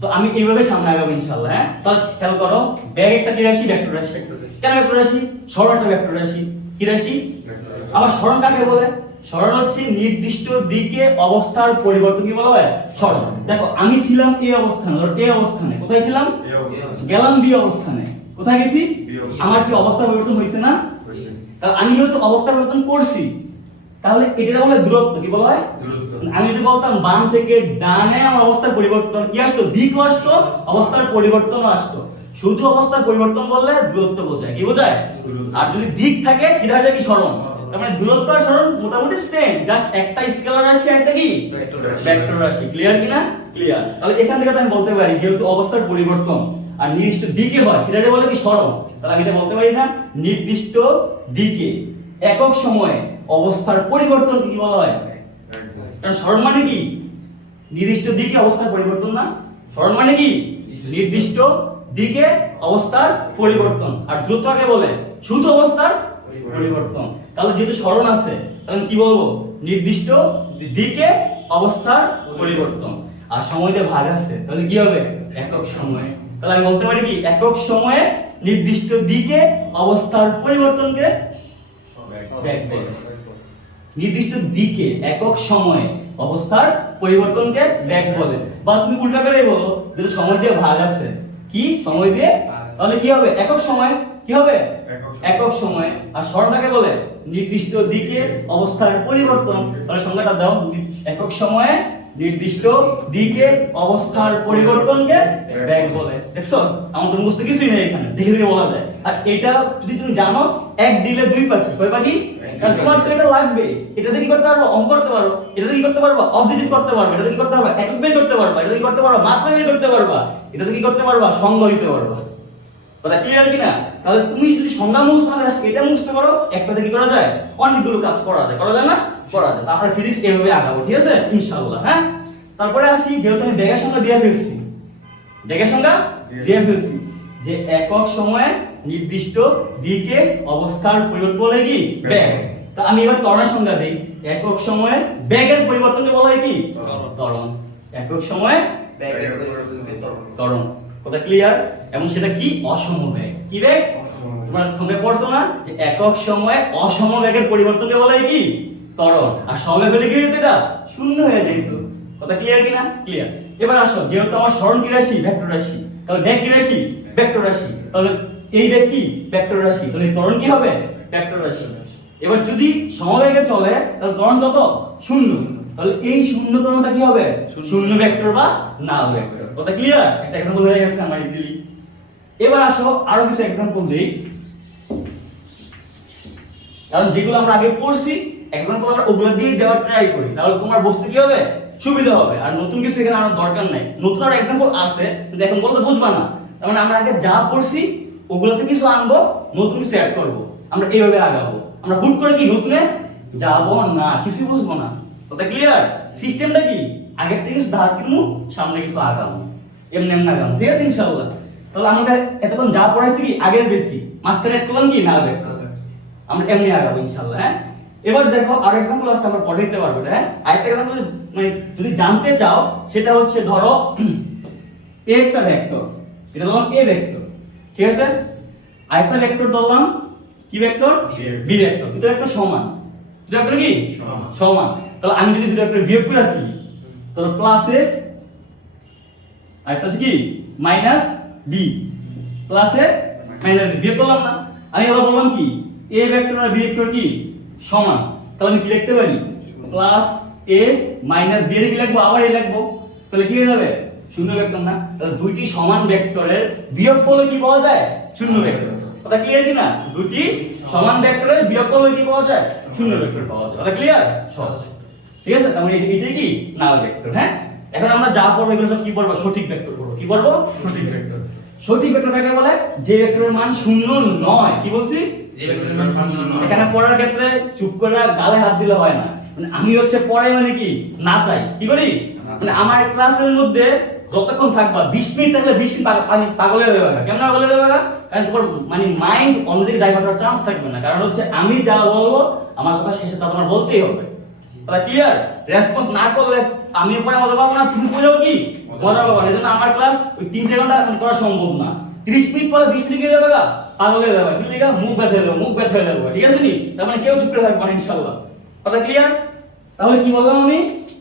তো আমি এইভাবে সামনে আগাবো ইনশাআল্লাহ। হ্যাঁ, তাহলে খেয়াল করো, বেগ একটা কি রাশি? ভেক্টর রাশি। কেন ভেক্টর রাশি? সরণ একটা ভেক্টর রাশি। কি রাশি? আবার সরণ কাকে বলে? সরণ হচ্ছে নির্দিষ্ট দিকে অবস্থার পরিবর্তন কি বলা হয়? সরণ। দেখো, আমি ছিলাম এই অবস্থানে, ধরো এই অবস্থানে। কোথায় ছিলাম? গেলাম বি অবস্থানে। কোথায় গেছি? আমার কি অবস্থা পরিবর্তন হয়েছে না? তাহলে আমি যেহেতু অবস্থা পরিবর্তন করছি, তাহলে এটা বলে দূরত্ব। কি বলা হয়? আমি যদি বলতাম বাম থেকে ডানে আমার অবস্থার পরিবর্তন, কি আসতো? দিক আসতো, অবস্থার পরিবর্তন আসতো। শুধু অবস্থার পরিবর্তন বললে দূরত্ব বোঝায়। কি বোঝায়? আর যদি দিক থাকে সেটা হচ্ছে কি সরণ। তার মানে দূরত্ব আর সরণ মোটামুটি সেম, জাস্ট একটা স্কেলার রাশি আর একটা কি ভেক্টর রাশি। ক্লিয়ার কিনা? ক্লিয়ার। তাহলে এখান থেকে আমি বলতে পারি, যেহেতু অবস্থার পরিবর্তন আর নির্দিষ্ট দিকে হয়, সেটাকে বলে কি সরণ। তাহলে আমি এটা বলতে পারি না, নির্দিষ্ট দিকে একক সময়ে অবস্থার পরিবর্তন কি বলা হয়? কারণ সরণ মানে কি? নির্দিষ্ট দিকে অবস্থার পরিবর্তন না? সরণ মানে কি? নির্দিষ্ট দিকে অবস্থার পরিবর্তন। আর দ্রুত কাকে বলে? শুধু অবস্থার পরিবর্তন। তাহলে যেহেতু সরণ আছে তাহলে কি বলবো? নির্দিষ্ট দিকে অবস্থার পরিবর্তন। আর সময় দিয়ে ভাগ আছে তাহলে কি হবে? একক সময়ে। তাহলে আমি বলতে পারি কি একক সময়ে নির্দিষ্ট দিকে অবস্থার পরিবর্তনকে বেগ বলে। নির্দিষ্ট দিকে একক সময়ে অবস্থার পরিবর্তনকে বেগ বলে। বা তুমি উল্টা করে বলো যে সময় দিয়ে ভাগ আছে, কি সময় দিয়ে, তাহলে কি হবে? একক সময়। কি হবে? একক সময়। আর সরণটাকে বলে নির্দিষ্ট দিকে অবস্থার পরিবর্তন। তাহলে সংজ্ঞাটা দাও। একক সময়ে নির্দিষ্ট দিকে অবস্থার পরিবর্তনকে বেগ বলে। দেখছো আমাদের মুখস্থ কিছুই নেই এখানে, দেখে দেখে বলা যায়। আর এটা যদি তুমি জানো এক দিলে দুই পাখি। কয় পাখি? কারণ তোমার তো এটা লাগবে। এটাতে কি করতে পারবো? অঙ্ক করতে পারো। এটাতে কি করতে পারবো? অবজেক্টিভ করতে পারবো। এটাতে কি করতে পারবো? একক বের করতে পারবা। এটাতে কি করতে পারবা? মাত্রা বের করতে পারবা। এটাতে কি করতে পারবা? সংজ্ঞা দিতে পারবা। কথা ক্লিয়ার কিনা? তাহলে তুমি যদি সংজ্ঞা মুখস্থ না আসে এটা মুখস্থ করো, একটাতে কি করা যায়? অনেকগুলো কাজ করা যায়। করা যায় না? করা যায়। তারপরে ফিজিক্স এভাবে আগাবো, ঠিক আছে ইনশাআল্লাহ। হ্যাঁ, তারপরে আসি, যেহেতু আমি বেগের সংজ্ঞা দিয়ে ফেলছি, বেগের সংজ্ঞা দিয়ে ফেলছি যে একক সময়ে নির্দিষ্ট দিকে অবস্থার পরিবর্তন বলে কি? বেগ। তা আমি এবার ত্বরণের সংজ্ঞা দেই। একক সময়ে বেগের পরিবর্তনকে বলা হয় কি? ত্বরণ। একক সময়ে বেগের পরিবর্তনকে ত্বরণ। কথা ক্লিয়ার? এবং সেটা কি? অসমবেগ। কি বেগ? তোমরা সংজ্ঞায় পড়ছো না যে একক সময়ে অসমবেগের পরিবর্তনকে বলা হয় কি? ত্বরণ। আর সমবেগ হলে কি হতো? এটা শূন্য হয়ে যেত। কথা ক্লিয়ার কিনা? ক্লিয়ার। এবার আসো, যেহেতু আমার সরণ কি রাশি? ভেক্টর রাশি। তাহলে বেগ কি রাশি? ভেক্টর রাশি। তাহলে এই বেগ কি? ভেক্টর রাশি। তাহলে ত্বরণ কি হবে? ভেক্টর রাশি। এবার যদি সমবেগে চলে তাহলে ত্বরণ কত? শূন্য। তাহলে এই শূন্য ত্বরণটা কি হবে? শূন্য ভেক্টর বা নাল ভেক্টর। কথা ক্লিয়ার? একটা एग्जांपल হয়ে গেছে আমার ইজিলি। এবার আসো আরো কিছু एग्जांपल দেই, কারণ যেগুলো আমরা আগে পড়ছি एग्जांपल আমরা ওগুলা দিয়ে দেওয়ার ট্রাই করি, তাহলে তোমার বুঝতে কি হবে? সুবিধা হবে। আর নতুন কিছু এখানে আনার দরকার নাই। নতুন আর एग्जांपल আছে কিন্তু এখন বলতে বুঝবা না। তার মানে আমরা আগে যা পড়ছি ওগুলাতে কিছু আনবো, নতুন কিছু অ্যাড করব। আমরা এইভাবে আগাবো। আমরা হুট করে কি নতুনে যাব না, কিছু বুঝবো না। কথা ক্লিয়ার? সিস্টেমটা কি? আগে থেকে কিছু ধার কিনবো, সামনে কিছু আগাবো, এমনি এমনি আগাবো, ঠিক আছে ইনশাআল্লাহ। তাহলে আমরা এতক্ষণ যা পড়াইছি কি আগের বেশি, মাঝখানে অ্যাড করলাম কি? না ভেক্টর। আমরা এমনি আগাবো ইনশাআল্লাহ। হ্যাঁ, এবার দেখো আর एग्जांपल আছে, আমরা পড়ে দিতে পারবো। হ্যাঁ, আরেকটা एग्जांपल মানে যদি জানতে চাও সেটা হচ্ছে ধরো এ একটা ভেক্টর, এটা ধরলাম এ ভেক্টর, ঠিক আছে। আরেকটা ভেক্টর ধরলাম কি ভেক্টর? B vector. দুটো একটা সমান। দুটো একটা কি? সমান। তাহলে আমি যদি দুটো একটা বিয়োগ করে রাখি তাহলে প্লাস এ আরেকটা আছে কি? Minus B. Plus A minus B. বিয়োগ করলাম না? আমি আবার বললাম কি এ ভেক্টর আর বি ভেক্টর কি? সমান। তাহলে আমি কি লিখতে পারি? প্লাস এ মাইনাস বি এর কি লিখবো? আবার এ লিখবো। তাহলে কি হয়ে যাবে? শূন্য ভেক্টর না? তাহলে দুইটি সমান ভেক্টরের বিয়োগফল কি পাওয়া যায়? শূন্য ভেক্টর। কথা ক্লিয়ার কি না? দুটি সমান ভেক্টরের বিয়োগফল কি পাওয়া যায়? শূন্য ভেক্টর পাওয়া যায়। কথা ক্লিয়ার? সহজ, ঠিক আছে। তাহলে এটাই কি? নাল ভেক্টর। হ্যাঁ, এখন আমরা যা পড়বো এগুলো সব কি পড়বো? সঠিক ভেক্টর পড়বো। কি পড়বো? সঠিক ভেক্টর। সঠিক ভেক্টর কাকে বলে? যে ভেক্টরের মান শূন্য নয়। কি বলছি? যে ভেক্টরের মান শূন্য নয়। এখানে পড়ার ক্ষেত্রে চুপ করে গালে হাত দিলে হয় না। মানে আমি হচ্ছে পড়াই মানে কি না চাই কি করি, মানে আমার ক্লাসের মধ্যে যতক্ষণ থাকবা 20 মিনিট থাকলে 20 মিনিট পাগল হয়ে যাবে। কেমন পাগল হয়ে যাবে? কারণ তোমার মানে মাইন্ড অন্যদিকে ডাইভার্ট হওয়ার চান্স থাকবে না। কারণ হচ্ছে আমি যা বলবো আমার কথা শেষে তা তোমার বলতেই হবে। তাহলে ক্লিয়ার? রেসপন্স না করলে আমি পরে মজা পাবো না, তুমি বুঝাও কি মজা পাবো না। এজন্য আমার ক্লাস ওই 3 ঘন্টা করা সম্ভব না। 30 মিনিট পরে 20 মিনিট গিয়ে যাবে গা পাগল হয়ে যাবে। ঠিক আছে, মুখ ব্যথা হয়ে যাবে, মুখ ব্যথা হয়ে যাবে, ঠিক আছে নি? তার মানে কেউ চুপ করে থাকবে না ইনশাআল্লাহ। কথা ক্লিয়ার? তাহলে কি বললাম আমি?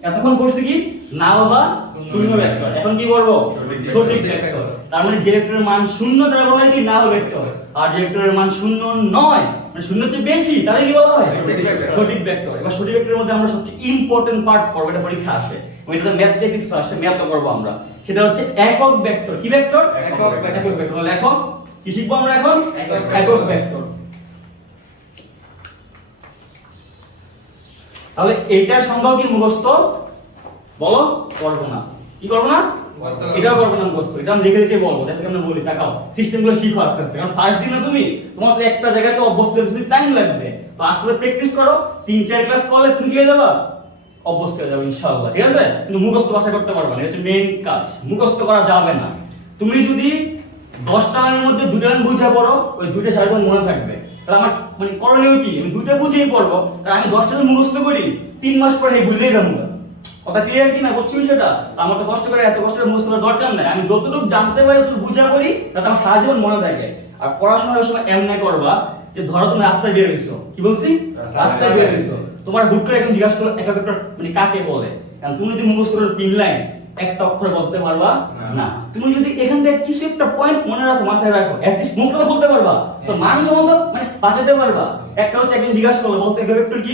এতক্ষণ পড়ছি কি নাল বা শূন্য ভেক্টর। এখন কি করব? সঠিক ভেক্টর। তার মানে যে ভেক্টরের মান শূন্য তারা বলা হয় কি নাল ভেক্টর। আর যে ভেক্টরের মান শূন্য নয় মানে শূন্য চেয়ে বেশি তাহলে কি বলা হয়? সঠিক ভেক্টর। এবার সঠিক ভেক্টরের মধ্যে আমরা সবচেয়ে ইম্পর্টেন্ট পার্ট পড়ব, এটা পরীক্ষা আসে, এটাতে ম্যাথমেটিক্স আসে, ম্যাথ করব আমরা। সেটা হচ্ছে একক ভেক্টর। কি ভেক্টর? একক ভেক্টর। লেখো কি শিখবো আমরা এখন? একক ভেক্টর। তাহলে এইটার সংজ্ঞাও কি মুখস্থ? বলো, করব না। কি করব না? এটাও করবে না মুখস্থ, এটা আমি দেখে দেখে বলবো, দেখে আমরা বলি তাকাও সিস্টেমগুলো শিখো আস্তে আস্তে, কারণ ফার্স্ট দিনে তুমি তোমার তো একটা জায়গায় তো অভ্যস্ত হতে টাইম লাগবে, তো আস্তে আস্তে প্র্যাকটিস করো, 3-4 ক্লাস করলে তুমি কি হয়ে যাবে, অভ্যস্ত হয়ে যাবে ইনশাআল্লাহ, ঠিক আছে। কিন্তু মুখস্থ ভাষা করতে পারবে না, এটা হচ্ছে মেইন কাজ, মুখস্থ করা যাবে না। তুমি যদি 10টা লাইনের মধ্যে 2টা লাইন বুঝে পড়ো, ওই 2টা সারা জীবন মনে থাকবে, তাহলে আমার মানে করণীয় কি, আমি 2টা বুঝেই পড়বো, কারণ আমি 10টা লাইন মুখস্থ করি 3 মাস পরে এই ভুললেই যাবো। কথা ক্লিয়ার কি না, বুঝছি সেটা, আমার তো কষ্ট করে এত কষ্ট করে মুখস্থ করার দরকার নাই, আমি যতটুকু জানতে পারি ততটুকু বুঝা করি, তাতে আমার সারা জীবন মনে থাকে। আর পড়াশোনার সময় এমন করবা যে ধরো তুমি রাস্তায় বের হইছো, কি বলছি, রাস্তায় বের হইছো, তোমার হুট করে এখন জিজ্ঞাসা করো একা একটা মানে কাকে বলে, কারণ তুমি যদি মুখস্থ করো 3 লাইন একটা অক্ষরে বলতে পারবা না। তুমি যদি এখান থেকে কিছু একটা পয়েন্ট মনে রাখো, মাথায় রাখো, অ্যাটলিস্ট মুখটা বলতে পারবা, তো মান সম্বন্ধ মানে বাঁচাতে পারবা। একটা হচ্ছে একজন জিজ্ঞাসা করলো বলতে ভেক্টর কি,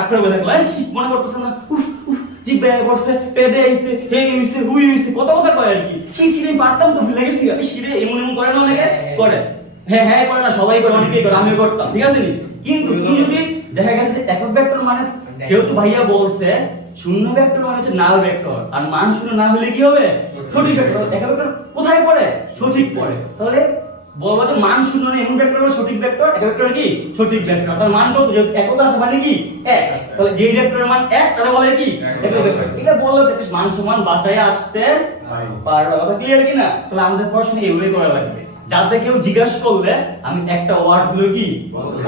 আপনার বলে রাখলো মনে করতেছে না, উফ উফ জিব্বে করছে, পেটে আইছে, হে হইছে, হুই হইছে, কত কথা কয় আর কি, সেই পারতাম তো ভুলে গেছি, শিরে এমন এমন করে না, অনেকে করে, হ্যাঁ হ্যাঁ করে না, সবাই করে, অনেকেই করে, আমিও করতাম, ঠিক আছে নি। কিন্তু তুমি যদি দেখা গেছে যে একক ভেক্টর মানে, যেহেতু ভাইয়া বলছে শূন্য ভেক্টর মানে হচ্ছে নাল ভেক্টর, আর মান শূন্য না হলে কি হবে, সঠিক ভেক্টর। একক ভেক্টর কোথায় পড়ে, সঠিক পড়ে, তাহলে বলবো যে মান শূন্য না এমন ভেক্টর হলো সঠিক ভেক্টর, একক ভেক্টর কি সঠিক ভেক্টর, তার মান কত, যেহেতু একক আছে মানে কি 1, তাহলে যেই ভেক্টরের মান 1 তাহলে বলে কি একক ভেক্টর। এটা বললে দেখিস মান সমান বাঁচায় আসতে পারবে, কথা ক্লিয়ার কি না। তাহলে আমাদের পড়াশোনা এভাবেই করা লাগবে, যাতে কেউ জিজ্ঞাসা করলে আমি একটা ওয়ার্ড হলো কি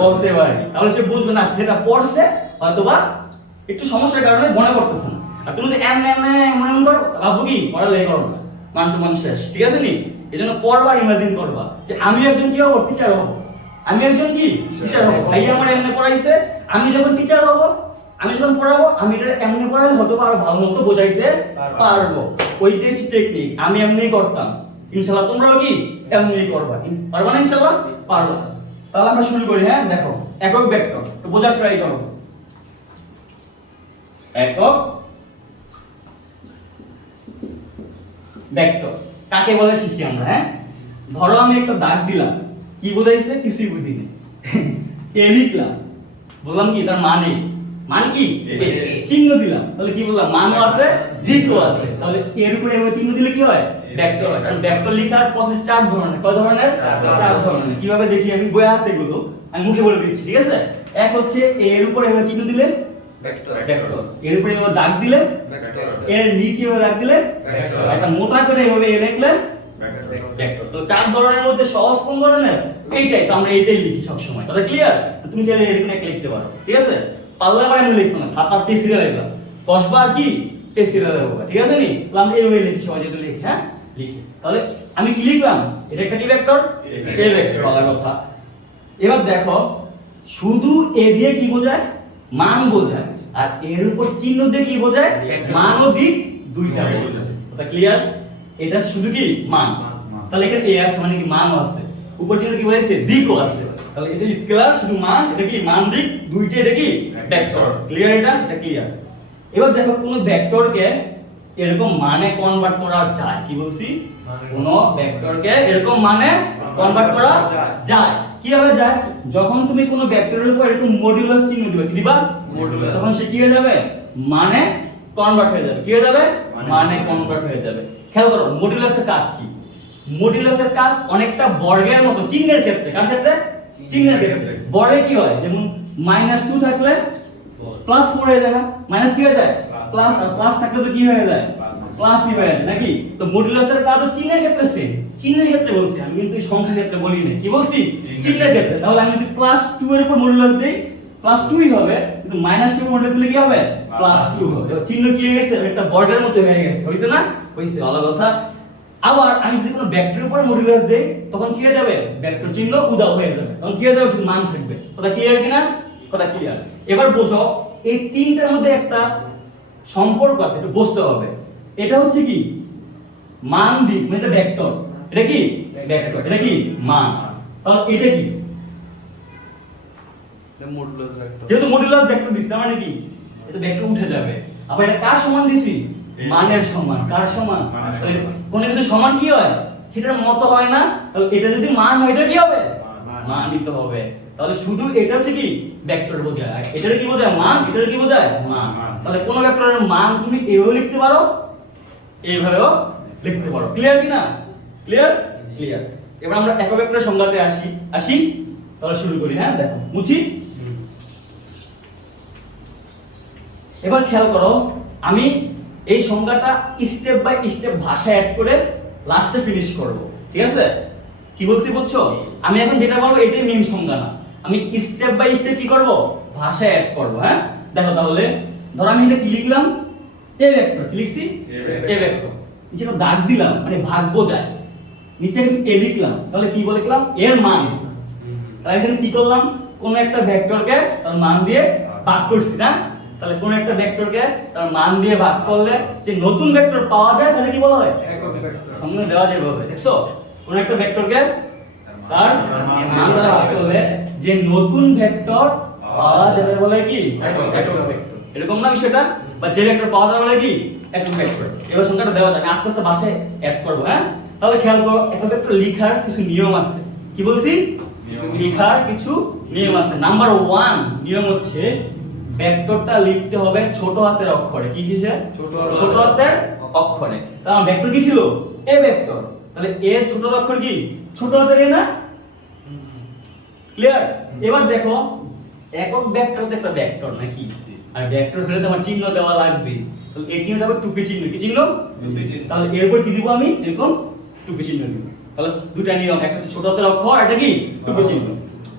বলতে পারি, তাহলে সে বুঝবে না সেটা পড়ছে, হয়তোবা একটু সমস্যার কারণে মনে করতেছে না। আর তুমি যদি এমন করো, ভাবো কি পড়ালেখা করো না, মান শেষ, ঠিক আছে নি। এজন্য পড়বা, ইমাজিন করবা যে আমি একজন কি হবো, টিচার হবো, আমি একজন কি টিচার হবো, ভাই আমার এমনি পড়াইছে, আমি যখন টিচার হবো, আমি যখন পড়াবো, আমি এটা এমনি পড়াইলে হয়তো আরো ভালো মতো বোঝাইতে পারবো, ওইটাই হচ্ছে টেকনিক। আমি এমনিই করতাম, ইনশাআল্লাহ তোমরাও কি এমনিই করবা, পারবা না ইনশাআল্লাহ, পারবা। তাহলে আমরা শুরু করি, হ্যাঁ দেখো একক ভেক্টর তো বোঝার ট্রাই করো। একক ভেক্টর কাকে বলে শিখি আমরা, হ্যাঁ ধরো আমি একটা দাগ দিলাম, কি বোঝাইছে কিছুই বুঝিনি, এ লিখলাম, বললাম কি তার মানে মান কি, চিহ্ন দিলাম, তাহলে কি বললাম মানও আছে দিকও আছে, তাহলে এর উপরে এভাবে চিহ্ন দিলে কি হয় ভেক্টর হয়। কারণ ভেক্টর লেখার প্রসেস 4 ধরনের, কয় ধরনের, 4 ধরনের। কিভাবে দেখি আমি, বই আছে এগুলো, আমি মুখে বলে দিচ্ছি, ঠিক আছে। এক হচ্ছে এর উপরে এভাবে চিহ্ন দিলে ভেক্টর, এর উপরে এভাবে দাগ দিলে ভেক্টর, এর নিচে এভাবে দাগ দিলে ভেক্টর, একটা মোটা করে এভাবে এ লিখলে ভেক্টর। তো 4 ধরনের মধ্যে সহজ কোন ধরনের, এইটাই, তো আমরা এইটাই লিখি সব সময়, কথা ক্লিয়ার। তুমি চাইলে এরকম একটা লিখতে পারো, ঠিক আছে, পারলে আবার আমি লিখবো না, খাতা পেন্সিলে লিখবা, কসবা কি পেন্সিলে লিখবা, ঠিক আছে নি। তো আমরা এইভাবে লিখি, সবাই যেটা লিখি, হ্যাঁ লিখি। তাহলে আমি কি লিখলাম, এটা একটা কি ভেক্টর, এ ভেক্টর, ভালো কথা। এবার দেখো শুধু এ দিয়ে কি বোঝায়, মান বোঝায়, আর এর উপর চিহ্ন দিয়ে কি বোঝায়, মান ও দিক দুইটা বোঝায়, কথা ক্লিয়ার। এটা শুধু কি মান, তাহলে এখানে এ আছে মানে কি মানও আছে, উপর চিহ্ন কি বোঝাইছে দিকও আছে, তাহলে এটা স্কেলার শুধু মান, এটা কি মান দিক দুইটা, এটা কি ভেক্টর, ক্লিয়ার, এটা ক্লিয়ার। এবার দেখো কোন ভেক্টরকে এরকম মানে কনভার্ট করা যায়, কি বলছি, কোন ভেক্টরকে এরকম মানে কনভার্ট করা যায়। কিভাবে যায়, যখন তুমি কোন ভেক্টরের উপর এরকম মডুলাস চিহ্ন দিবা, কি দিবা মডুলাস, তখন সে কি হয়ে যাবে মানে কনভার্ট হয়ে যাবে, কি হয়ে যাবে মানে কনভার্ট হয়ে যাবে। খেয়াল করো মডুলাসের কাজ কি, মডুলাসের কাজ অনেকটা বর্গের মতো, চিহ্নের ক্ষেত্রে, কার ক্ষেত্রে, চিহ্নের ক্ষেত্রে। বর্গে কি হয়, যেমন -2 থাকলে +4 হয়ে যায় না, মাইনাস কি হয়ে যায় প্লাস, আর প্লাস থাকলে তো কি হয়ে যায় প্লাসই হয়ে যায় নাকি। তো মডুলাসের কাজ চিহ্নের ক্ষেত্রে সেম, চিহ্নের ক্ষেত্রে বলছি আমি, কিন্তু এই সংখ্যার ক্ষেত্রে বলি না, কি বলছি চিহ্নের ক্ষেত্রে। তাহলে আমি যদি +2 এর উপর মডুলাস দেই +2ই হবে, কিন্তু -2 এর মডুলাস দিলে কি হবে +2 হবে, চিহ্ন কি হয়ে গেছে একটা বর্গের মতো হয়ে গেছে, হইছে না, হইছে, ভালো কথা। আবার আমি যদি কোনো ভেক্টরের উপর মডুলাস দেই তখন কি হয়ে যাবে, ভেক্টর চিহ্ন উধাও হয়ে যাবে, তখন কি হয়ে যাবে শুধু মান থাকবে, কথা ক্লিয়ার কিনা, কথা ক্লিয়ার। এবার বোঝো এই তিনটার মধ্যে একটা সম্পর্ক আছে, এটা বুঝতে হবে। এটা হচ্ছে কি মান দিক, মানে এটা ভেক্টর, এটা কি ভেক্টর, এটা কি মান, তাহলে এটা কি মডুলাস ভেক্টর, যেহেতু মডুলাস ভেক্টর দিছি মানে কি এটা ভেক্টর উঠে যাবে। আবার এটা কার সমান দিছি, মানের সমান, কার সমান, কোন কিছু সমান কি হয় সেটার মতো হয় না, তাহলে এটা যদি মান হয় এটা কি হবে মান দিতে হবে। তাহলে শুধু এটা হচ্ছে কি ভেক্টর বোঝায়, আর এটার কি বোঝায় মান, এটার কি বোঝায় মান। তাহলে কোন ভেক্টরের মান তুমি এইভাবে লিখতে পারো, এইভাবেও লিখতে পারো। ক্লিয়ার কি না? ক্লিয়ার? ক্লিয়ার। এবার আমরা একক ভেক্টরের সংজ্ঞাতে আসি। তাহলে শুরু করি। হ্যাঁ, দেখো মুছি। এবার খেয়াল করো, আমি এই সংজ্ঞাটা স্টেপ বাই স্টেপ ভাষায় অ্যাড করে লাস্টে ফিনিশ করব। ঠিক আছে? কি বলছি বুঝছো? আমি এখন যেটা বলবো এটাই মেইন সংজ্ঞা না, আমি স্টেপ বাই স্টেপ কি করব, ভাষায় অ্যাড করব। হ্যাঁ, দেখো তাহলে ধরো আমি এটা কি লিখলাম, এ ভেক্টর। কি লিখছি? এ ভেক্টর। নিচে একটা দাগ দিলাম, মানে ভাগ বোঝায়। নিচে এ লিখলাম, তাহলে কি বলে লিখলাম, এর মান। তাহলে এখানে কি করলাম, কোন একটা ভেক্টরকে তার মান দিয়ে ভাগ করছি না? তাহলে কোন একটা ভেক্টরকে তার মান দিয়ে ভাগ করলে যে নতুন ভেক্টর পাওয়া যায় তাহলে কি বলা হয়, একক ভেক্টর। সামনে দেওয়া যায় ভাবে, দেখছো? কোন একটা ভেক্টরকে তার মান দ্বারা ভাগ করলে যে নতুন ভেক্টর পাওয়া যাবে বলে কি, একক ভেক্টর। এরকম না বিষয়টা? বা যে ভেক্টর পাওয়া যাবে বলে কি, একক ভেক্টর। এবার সংখ্যাটা দেওয়া যায়, আস্তে আস্তে ভাষায় অ্যাড করব। হ্যাঁ, তাহলে খেয়াল করো, একক ভেক্টর লেখার কিছু নিয়ম আছে। কি বলছি? লেখার কিছু নিয়ম আছে। নাম্বার 1 নিয়ম হচ্ছে ভেক্টরটা লিখতে হবে ছোট হাতের অক্ষরে। কি কিসে? ছোট হাতের অক্ষরে। তাহলে ভেক্টর কি ছিল, এ ভেক্টর। তাহলে এর ছোট অক্ষর কি, ছোট হাতের এ না? ক্লিয়ার? এবার দেখো, একক ভেক্টর তো একটা ভেক্টর নাকি, আর ভেক্টর হলে তো আমার চিহ্ন দেওয়া লাগবে। তাহলে এই চিহ্নটা হবে টুকি চিহ্ন। কি চিহ্ন? টুকি চিহ্ন। তাহলে এরপর কি দিব আমি, এরকম টুকি চিহ্ন দিব। তাহলে দুটো নিয়ম, একটা হচ্ছে ছোট হাতের অক্ষর, একটা কি টুকি চিহ্ন।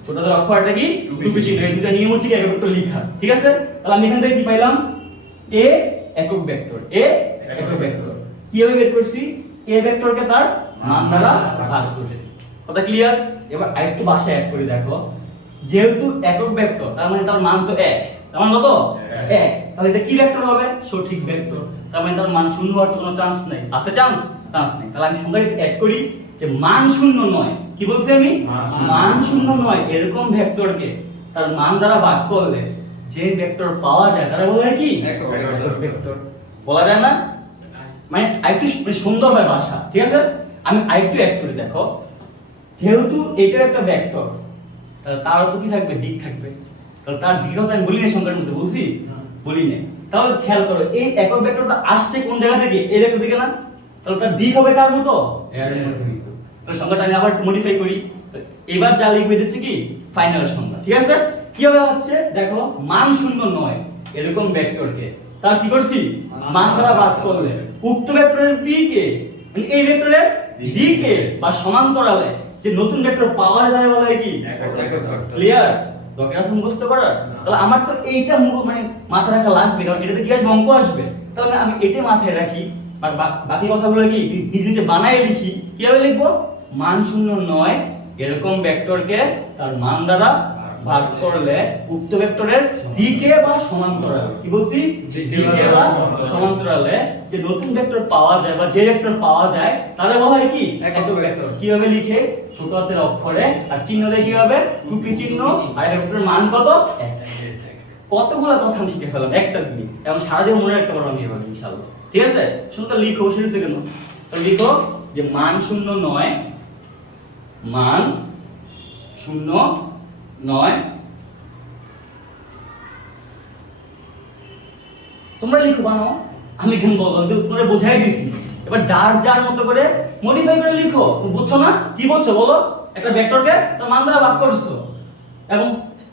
ছোট হাতের অক্ষর, একটা কি টুকি চিহ্ন। এই দুটো নিয়ম হচ্ছে একক ভেক্টর লেখা। ঠিক আছে? তাহলে আমি এখান থেকে কি পাইলাম, এ একক ভেক্টর। এ একক ভেক্টর কিভাবে বের করছি, এ ভেক্টরকে তার মান দ্বারা ভাগ করছি। কথা ক্লিয়ার? এবার আরেকটু ভাষায় অ্যাড করে দেখো, যেহেতু একক ভেক্টর তার মানে তার মান তো 1, তার মান কত, 1। তাহলে এটা কি ভেক্টর হবে, সঠিক ভেক্টর। তার মানে তার মান শূন্য হওয়ার কোনো চান্স নাই। আছে চান্স? চান্স নেই। তাহলে আমি সংজ্ঞাটা অ্যাড করি যে মান শূন্য নয়। কি বলছি আমি? মান শূন্য নয় এরকম ভেক্টরকে তার মান দ্বারা ভাগ করলে যে ভেক্টর পাওয়া যায় তারা বলা হয় কি, একক ভেক্টর। বলা যায় না? মানে আরেকটু সুন্দর হয় ভাষা। ঠিক আছে? আমি আরেকটু অ্যাড করে দেখো, যেহেতু এটা একটা ভেক্টর তাহলে তার তো কি থাকবে, দিক থাকবে। তাহলে তার দিক কথা আমি বলি না, সংখ্যার মধ্যে বলছি, বলি না। তাহলে খেয়াল করো, এই একক ভেক্টরটা আসছে কোন জায়গা থেকে, এই ভেক্টর থেকে না? তাহলে তার দিক হবে কার মতো, এর মতো। তাহলে সংখ্যাটা আমি আবার মডিফাই করি। এবার যা লিখবে হচ্ছে কি ফাইনাল সংখ্যা। ঠিক আছে? কি হবে হচ্ছে দেখো, মান শূন্য নয় এরকম ভেক্টরকে তার কি করছি, মান দ্বারা ভাগ করলে উক্ত ভেক্টরের দিকে, মানে এই ভেক্টরের দিকে বা সমান্তরালে যে নতুন ভেক্টর পাওয়া যায় বলা হয় কি, একক ভেক্টর। ক্লিয়ার? দরকার আছে মুখস্থ করার? তাহলে আমার তো এইটা মানে মাথায় রাখা লাগবে, কারণ এটাতে কি আসবে, অঙ্ক আসবে। তাহলে আমি এটাই মাথায় রাখি, আর বাকি কথাগুলো কি নিজে নিজে বানায় লিখি। কিভাবে লিখবো, মান শূন্য নয় এরকম ভেক্টরকে তার মান দ্বারা ভাগ করলে উক্ত ভেক্টরের দিকে বা সমান্তরালে, কি বলছি, দিকে বা সমান্তরালে যে নতুন ভেক্টর পাওয়া যায় বা যে ভেক্টর পাওয়া যায় তাহলে বলা হয় কি, একক ভেক্টর। কিভাবে লিখে, ছোট হাতের অক্ষরে, আর চিহ্ন দিয়ে কি হবে, টুকি চিহ্ন, আর ভেক্টরের মান কত, 1। কতগুলো কথা আমি শিখে ফেলাম একটা দিন, এবং সারা জীবন মনে রাখতে পারবো আমি এভাবে ইনশাআল্লাহ। ঠিক আছে? শুনতে লিখো, সেটা কেন, তো লিখো যে মান শূন্য নয়, মান শূন্য নয়, তোমরা লিখো, বানাও, আমি কেন বলবো, তোমরা বোঝাই দিছি। এবার যার যার মতো করে মডিফাই করে লিখো। বুঝছো না? কি বলছো বলো, একটা ভেক্টরকে তার মান দ্বারা ভাগ করছো এবং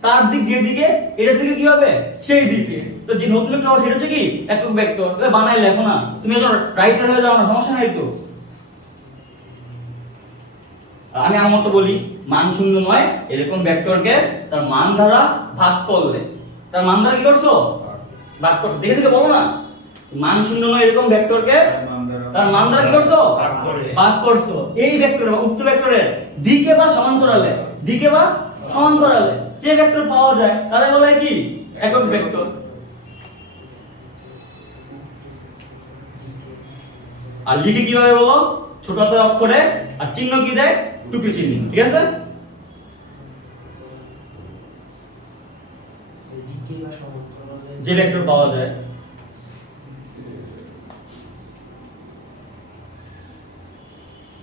তার দিক যে দিকে, এটার দিকে কি হবে, সেই দিকে। তো যে নতুন ভেক্টর সেটা হচ্ছে কি, একক ভেক্টর। এটা বানাই লেখো না, তুমি যখন রাইটার হয়ে যাও না, সমস্যা নাই তো। আমি আমার মতো বলি, মান শূন্য নয় এরকম ভেক্টরকে তার মান দ্বারা ভাগ করলে, তার মান দ্বারা কি করছো, ভাগ করছো। দেখে দেখে বলো না, মান শূন্য নয় এরকম ভেক্টরকে তার মান দ্বারা কি করছো, ভাগ করছো। এই ভেক্টরের বা উক্ত ভেক্টরের দিকে বা সমান্তরালে, দিকে বা সমান্তরালে যে ভেক্টর পাওয়া যায় তাহলে বলা হয় কি, একক ভেক্টর। আর লিখে কিভাবে বলো, ছোট হাতের অক্ষরে, আর চিহ্ন কি দেয়, টুকি চিহ্ন। ঠিক আছে? যে ভেক্টর পাওয়া যায়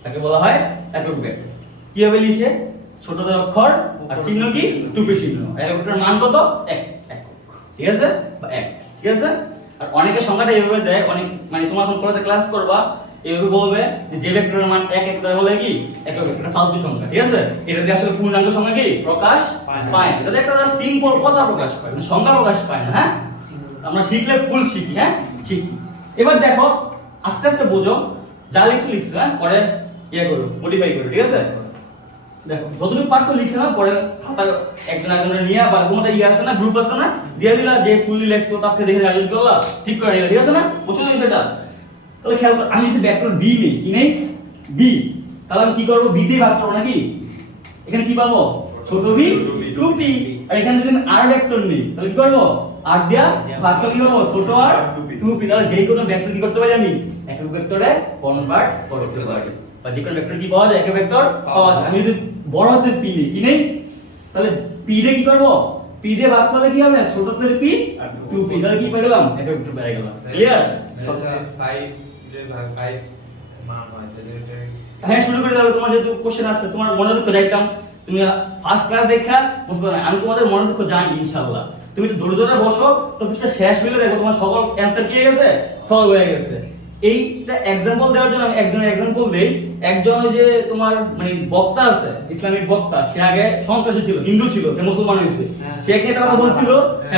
তাকে বলা হয় একক ভেক্টর। কিভাবে লিখে, ছোট হাতের অক্ষর, আর চিহ্ন কি, টুকি চিহ্ন, একক ভেক্টরের মান কত, 1, একক। ঠিক আছে? বা 1। ঠিক আছে? আর অনেকে সংখ্যাটা এইভাবে দেয়, অনেক মানে তোমরা যখন কলেজে ক্লাস করবা এইভাবে বলবে যে ভেক্টরের মান 1 1 দ্বারা হলে কি একক ভেক্টর ফালতু সংখ্যা, ঠিক আছে? এটা দিয়ে আসলে পূর্ণাঙ্গ সংখ্যা কি প্রকাশ পায় না। এটা একটা সিম্পল কথা প্রকাশ পায় না, সংখ্যা প্রকাশ পায় না। হ্যাঁ, আমরা শিখলে ফুল শিখি। হ্যাঁ, শিখি। এবার দেখো আস্তে আস্তে বোঝো, যা লিখছো হ্যাঁ, পরে করো, মডিফাই করো, ঠিক আছে? দেখো যতটুকু পারছো লিখে নাও, পরে খাতা একজন একজনের নিয়ে বা তোমাদের আছে না, গ্রুপ আছে না, দিয়ে দিলা যে ফুললি লিখছো তার থেকে দেখে আয়োজন করলা, ঠিক করে নিলা, ঠিক আছে না? বুঝছো তো সেটা? তাহলে খেয়াল করো, আমি যদি ভেক্টর বি নেই, কি নেই বি, তাহলে আমি কি করব? বি দিয়ে ভাগ করব নাকি? এখানে কি পাবো? ছোট বি 2p। আর এখানে যদি আর ভেক্টর নেই তাহলে কি করব? আর দিয়া ভাগ করলে কি পাবো? ছোট আর 2p। তাহলে যে কোনো ভেক্টর কি করতে পারি আমি? একক ভেক্টরে কনভার্ট করতে পারি। বা যে কোনো ভেক্টর কি পাওয়া যায়? একক ভেক্টর পাওয়া যায়। আমি যদি বড় হাতের p নেই, কি নেই, তাহলে p রে কি করব? p দিয়ে ভাগ করলে কি হবে? ছোট হাতের p 2p। তাহলে কি পেলাম? একক ভেক্টর পেয়ে গেলাম। ক্লিয়ার? 5 যে ভাগ 5 মান হয় তাহলে এটা হ্যাঁ, শুরু করে দাও। তোমার যেহেতু কোশ্চেন আসছে, তোমার মনে দুঃখ যাইতাম, তুমি ফার্স্ট ক্লাস দেখা বুঝতে না, আমি তোমাদের মনে দুঃখ জানি ইনশাআল্লাহ। তুমি একটু ধরে ধরে বসো, তো পিছটা শেষ হইলে দেখো তোমার সকল অ্যানসার কি হয়ে গেছে? সলভ হয়ে গেছে। এইটা एग्जांपल দেওয়ার জন্য আমি একজনের एग्जांपल দেই। একজন ওই যে তোমার মানে বক্তা আছে, ইসলামিক বক্তা, সে আগে সন্ত্রাসী ছিল, হিন্দু ছিল, সে মুসলমান হয়েছে। সে একটা কথা বলছিল,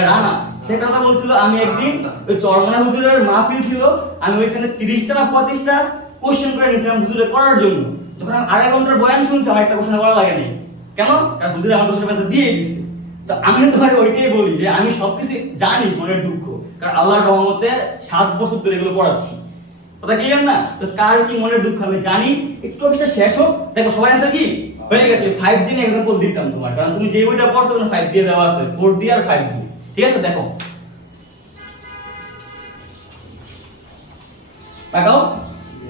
রানা, সে একটা কথা বলছিল, আমি একদিন ওই চরমনা হুজুরের মাহফিল ছিল, আমি ওইখানে 30টা না 35টা কোশ্চেন করে নিয়েছিলাম হুজুরে পড়ার জন্য। যখন আমি আড়াই ঘন্টার বয়ান শুনছি, আমার একটা কোশ্চেন করা লাগে নাই। কেন? কারণ হুজুরে আমার কোশ্চেনের অ্যান্সার দিয়ে দিয়েছে। তো আমি তোমার ওইটাই বলি যে আমি সবকিছু জানি, মনের দুঃখ, কারণ আল্লাহর রহমতে 7 বছর ধরে এগুলো পড়াচ্ছি। কথা ক্লিয়ার না? তো কার কি মনের দুঃখ আমি জানি। একটু অফিসটা শেষ হোক, দেখো সবাই আছে কি হয়ে গেছে। 5 দিন एग्जांपल দিতাম তোমার, কারণ তুমি যে বইটা পড়ছো ওখানে 5 দিয়ে দেওয়া আছে, 4 দিয়ে আর 5 দিয়ে, ঠিক আছে? দেখো তাকাও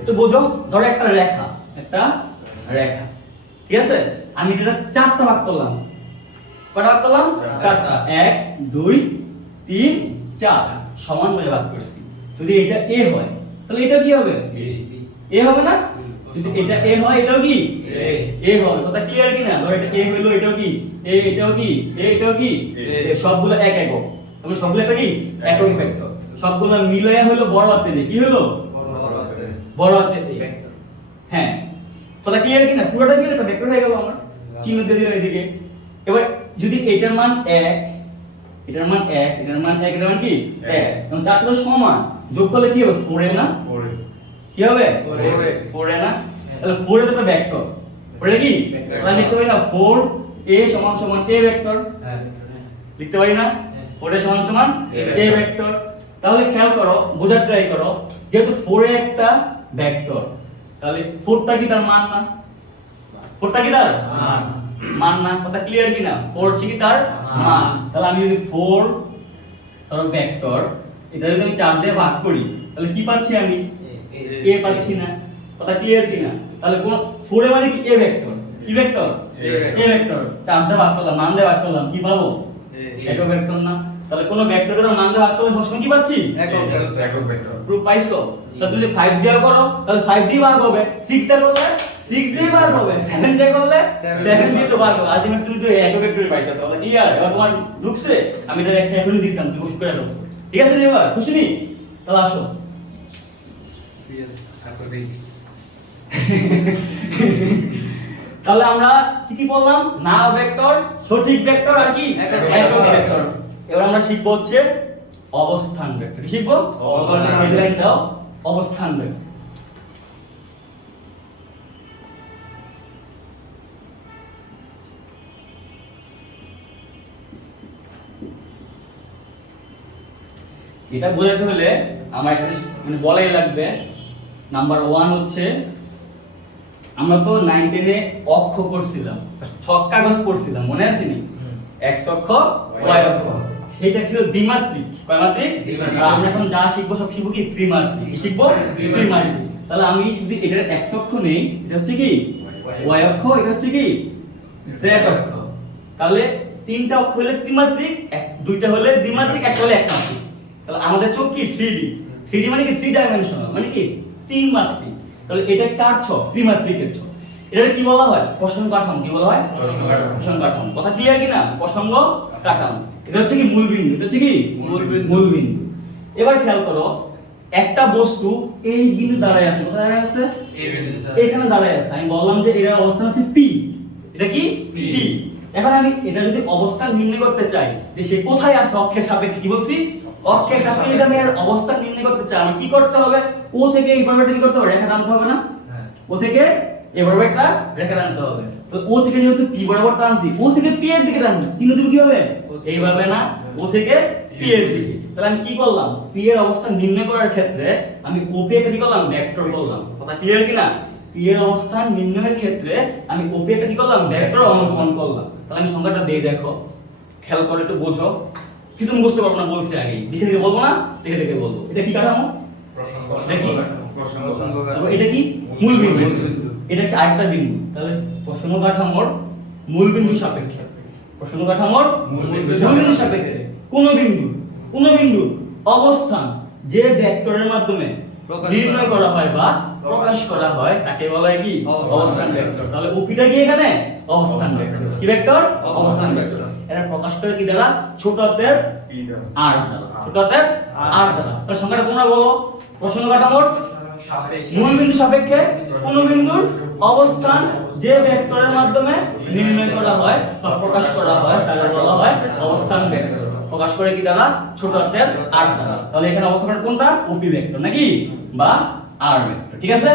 তো বোঝো, ধরো একটা রেখা, ঠিক আছে? আমি এটা 4টা ভাগ করলাম। কয়টা ভাগ করলাম? 4টা। 1 2 3 4 সমান করে ভাগ করছি। যদি এটা a হয় তাহলে এটা কি হবে? a হবে না? যদি এটা a হয় এটাও কি a হবে। কথা ক্লিয়ার কি না? ধরো এটা a হলো, এটাও কি a, এটাও কি a, এটাও কি সবগুলো এক একক। তাহলে সবগুলো একটা কি একক ভেক্টর। সবগুলো মিলায়া হলো বড় হাতে দিয়ে, কি হলো? বড় হাতে দিয়ে। হ্যাঁ, কথা ক্লিয়ার কি না? পুরোটা কি একটা ভেক্টর হয়ে গেল আমার, চিহ্ন দিয়ে দিলাম এদিকে। এবার যদি এটার মান 1, এটার মান 1, এটার মান 1, এটার মান কি 1, এবং চারটা সমান, যোগ করলে কি হবে? 4a না? 4a কি হবে? 4a না? তাহলে 4a তো একটা ভেক্টর, 4a কি? তাহলে লিখতে পারি না 4a সমান সমান a ভেক্টর? লিখতে পারি না 4a সমান সমান a ভেক্টর? তাহলে খেয়াল করো, বোঝার ট্রাই করো, যেহেতু 4a একটা ভেক্টর, তাহলে 4টা কি তার মান না? 4টা কি তার মান না? কথা ক্লিয়ার কি না? 4 কি তার মান। তাহলে আমি যদি 4 ধরো ভেক্টর, এটা যদি আমি 4 দিয়ে ভাগ করি তাহলে কি পাচ্ছি আমি? a পাচ্ছি না। কথা ক্লিয়ার কি না? তাহলে কোন 4 এ মানে কি a ভেক্টর, কি ভেক্টর? a vector. 4 দিয়ে ভাগ করলাম, মান দিয়ে ভাগ করলাম, কি পাবো? একক ভেক্টর না? তাহলে কোন ভেক্টরের মান দিয়ে ভাগ করলে সবসময় কি পাচ্ছি? একক ভেক্টর। প্রুফ পাইছো? তাহলে তুমি যদি 5 দিয়ে করো তাহলে 5 দিয়ে ভাগ হবে, 6 দিয়ে করলে 6 দিয়ে ভাগ হবে, 7 দিয়ে করলে 7 দিয়ে তো ভাগ হবে। আলটিমেট তুমি তো একক ভেক্টরই পাইতেছো। তাহলে ক্লিয়ার? এবার তোমার ঢুকছে? আমি এটা এখনই দিতাম, তুমি বুঝতে করে ফেলছো। ঠিক আছে এবার খুশি নি? তাহলে আসো। তাহলে আমরা কি কি বললাম? না ভেক্টর, সঠিক ভেক্টর আর কি একক ভেক্টর। এবার আমরা শিখবো হচ্ছে অবস্থান ভেক্টর। কি শিখবো? অবস্থান। হেডলাইন দাও, অবস্থান ভেক্টর। এটা বোঝাতে হলে আমার একটা মানে বলাই লাগবে। নাম্বার 1 হচ্ছে, আমরা তো 9 10 এ অক্ষ পড়ছিলাম, ছক কাগজ পড়ছিলাম, মনে আছে নি? x অক্ষ y অক্ষ, সেটা ছিল দ্বিমাত্রিক। কয় মাত্রিক? দ্বিমাত্রিক। আর আমরা এখন যা শিখবো সব শিখবো কি ত্রিমাত্রিক। কি শিখবো? ত্রিমাত্রিক। তাহলে আমি যদি এটার x অক্ষ নেই, এটা হচ্ছে কি y অক্ষ, এটা হচ্ছে কি z অক্ষ। তাহলে তিনটা অক্ষ হলে ত্রিমাত্রিক, দুইটা হলে দ্বিমাত্রিক, একটা হলে একমাত্রিক। তাহলে আমাদের চোখ কি 3D। 3D মানে কি 3 ডাইমেনশনাল, মানে কি 3 মাত্রিক। তাহলে এটা কার ছক? ত্রিমাত্রিকের ছক। এটাকে কি বলা হয়? প্রসঙ্গ কাঠামো। কি বলা হয়? প্রসঙ্গ কাঠামো। কথা ক্লিয়ার কি না? প্রসঙ্গ কাঠামো। এটা হচ্ছে কি মূল বিন্দু, এটা হচ্ছে কি মূল বিন্দু। এবার খেয়াল করো, একটা বস্তু এই বিন্দু দাঁড়ায় আছে, কোথায় দাঁড়ায় আছে? এই বিন্দুটা এখানে দাঁড়ায় আছে। আমি বললাম যে এর অবস্থান হচ্ছে পি। এটা কি? P। পি। এখন আমি এটা যদি অবস্থান নির্ণয় করতে চাই যে সে কোথায় আছে অক্ষের সাপেক্ষে, কি বলছি? অক্ষের সাপেক্ষে যদি আমি এর অবস্থান নির্ণয় করতে চাই, আমি কি করতে হবে? ও থেকে এইভাবে কি করতে হবে? রেখা টানতে হবে না? হ্যাঁ ও থেকে এভাবে একটা রেখা টানতে হবে। তো ও থেকে যেহেতু পি বরাবর টানছি, ও থেকে পি এর দিকে টানছি, চিহ্ন দিব কি হবে? এইভাবে না, ও থেকে পি এর দিকে। তাহলে আমি কি করলাম? পি এর অবস্থান নির্ণয় করার ক্ষেত্রে আমি ওপি একটা কি করলাম? ভেক্টর করলাম। কথা ক্লিয়ার কি না? পি এর অবস্থান নির্ণয়ের ক্ষেত্রে আমি ওপি একটা কি করলাম? ভেক্টর অঙ্কন করলাম। তাহলে আমি সংখ্যাটা দেই, দেখো, খেয়াল করে একটু বোঝো। কিছু বুঝতে পারবো না, বলছি আগেই, দেখে দেখে বলবো না, দেখে দেখে বলবো। এটা কি কাঠামো? দেখি। তারপর এটা কি? মূল বিন্দু। এটা হচ্ছে আরেকটা বিন্দু। তাহলে প্রশ্ন কাঠামোর মূল বিন্দু সাপেক্ষে, প্রশ্ন কাঠামোর মূল মূল বিন্দু বিন্দু সাপেক্ষে কোন বিন্দু অবস্থান যে ভেক্টরের মাধ্যমে প্রকাশ নির্ণয় করা করা হয় বা প্রকাশ করা হয় তাকে বলা হয় কি? অবস্থান ভেক্টর। তাহলে ওপিটা কি এখানে? অবস্থান ভেক্টর। কি ভেক্টর? অবস্থান ভেক্টর। এরা প্রকাশ করে কি দ্বারা? ছোট হাতের আর দ্বারা। ছোট হাতের আর দ্বারা। তাহলে সংখ্যাটা তোমরা বলো। প্রশ্ন কাঠামোর মূল বিন্দু সাপেক্ষে কোন বিন্দুর অবস্থান যে ভেক্টরের মাধ্যমে নির্ণয় করা হয় বা প্রকাশ করা হয় তাকে বলা হয় অবস্থান ভেক্টর। প্রকাশ করে কি দ্বারা? ছোট হাতের আর দ্বারা। তাহলে এখানে অবস্থান কোনটা? ওপি ভেক্টর নাকি, বা আর ভেক্টর। ঠিক আছে?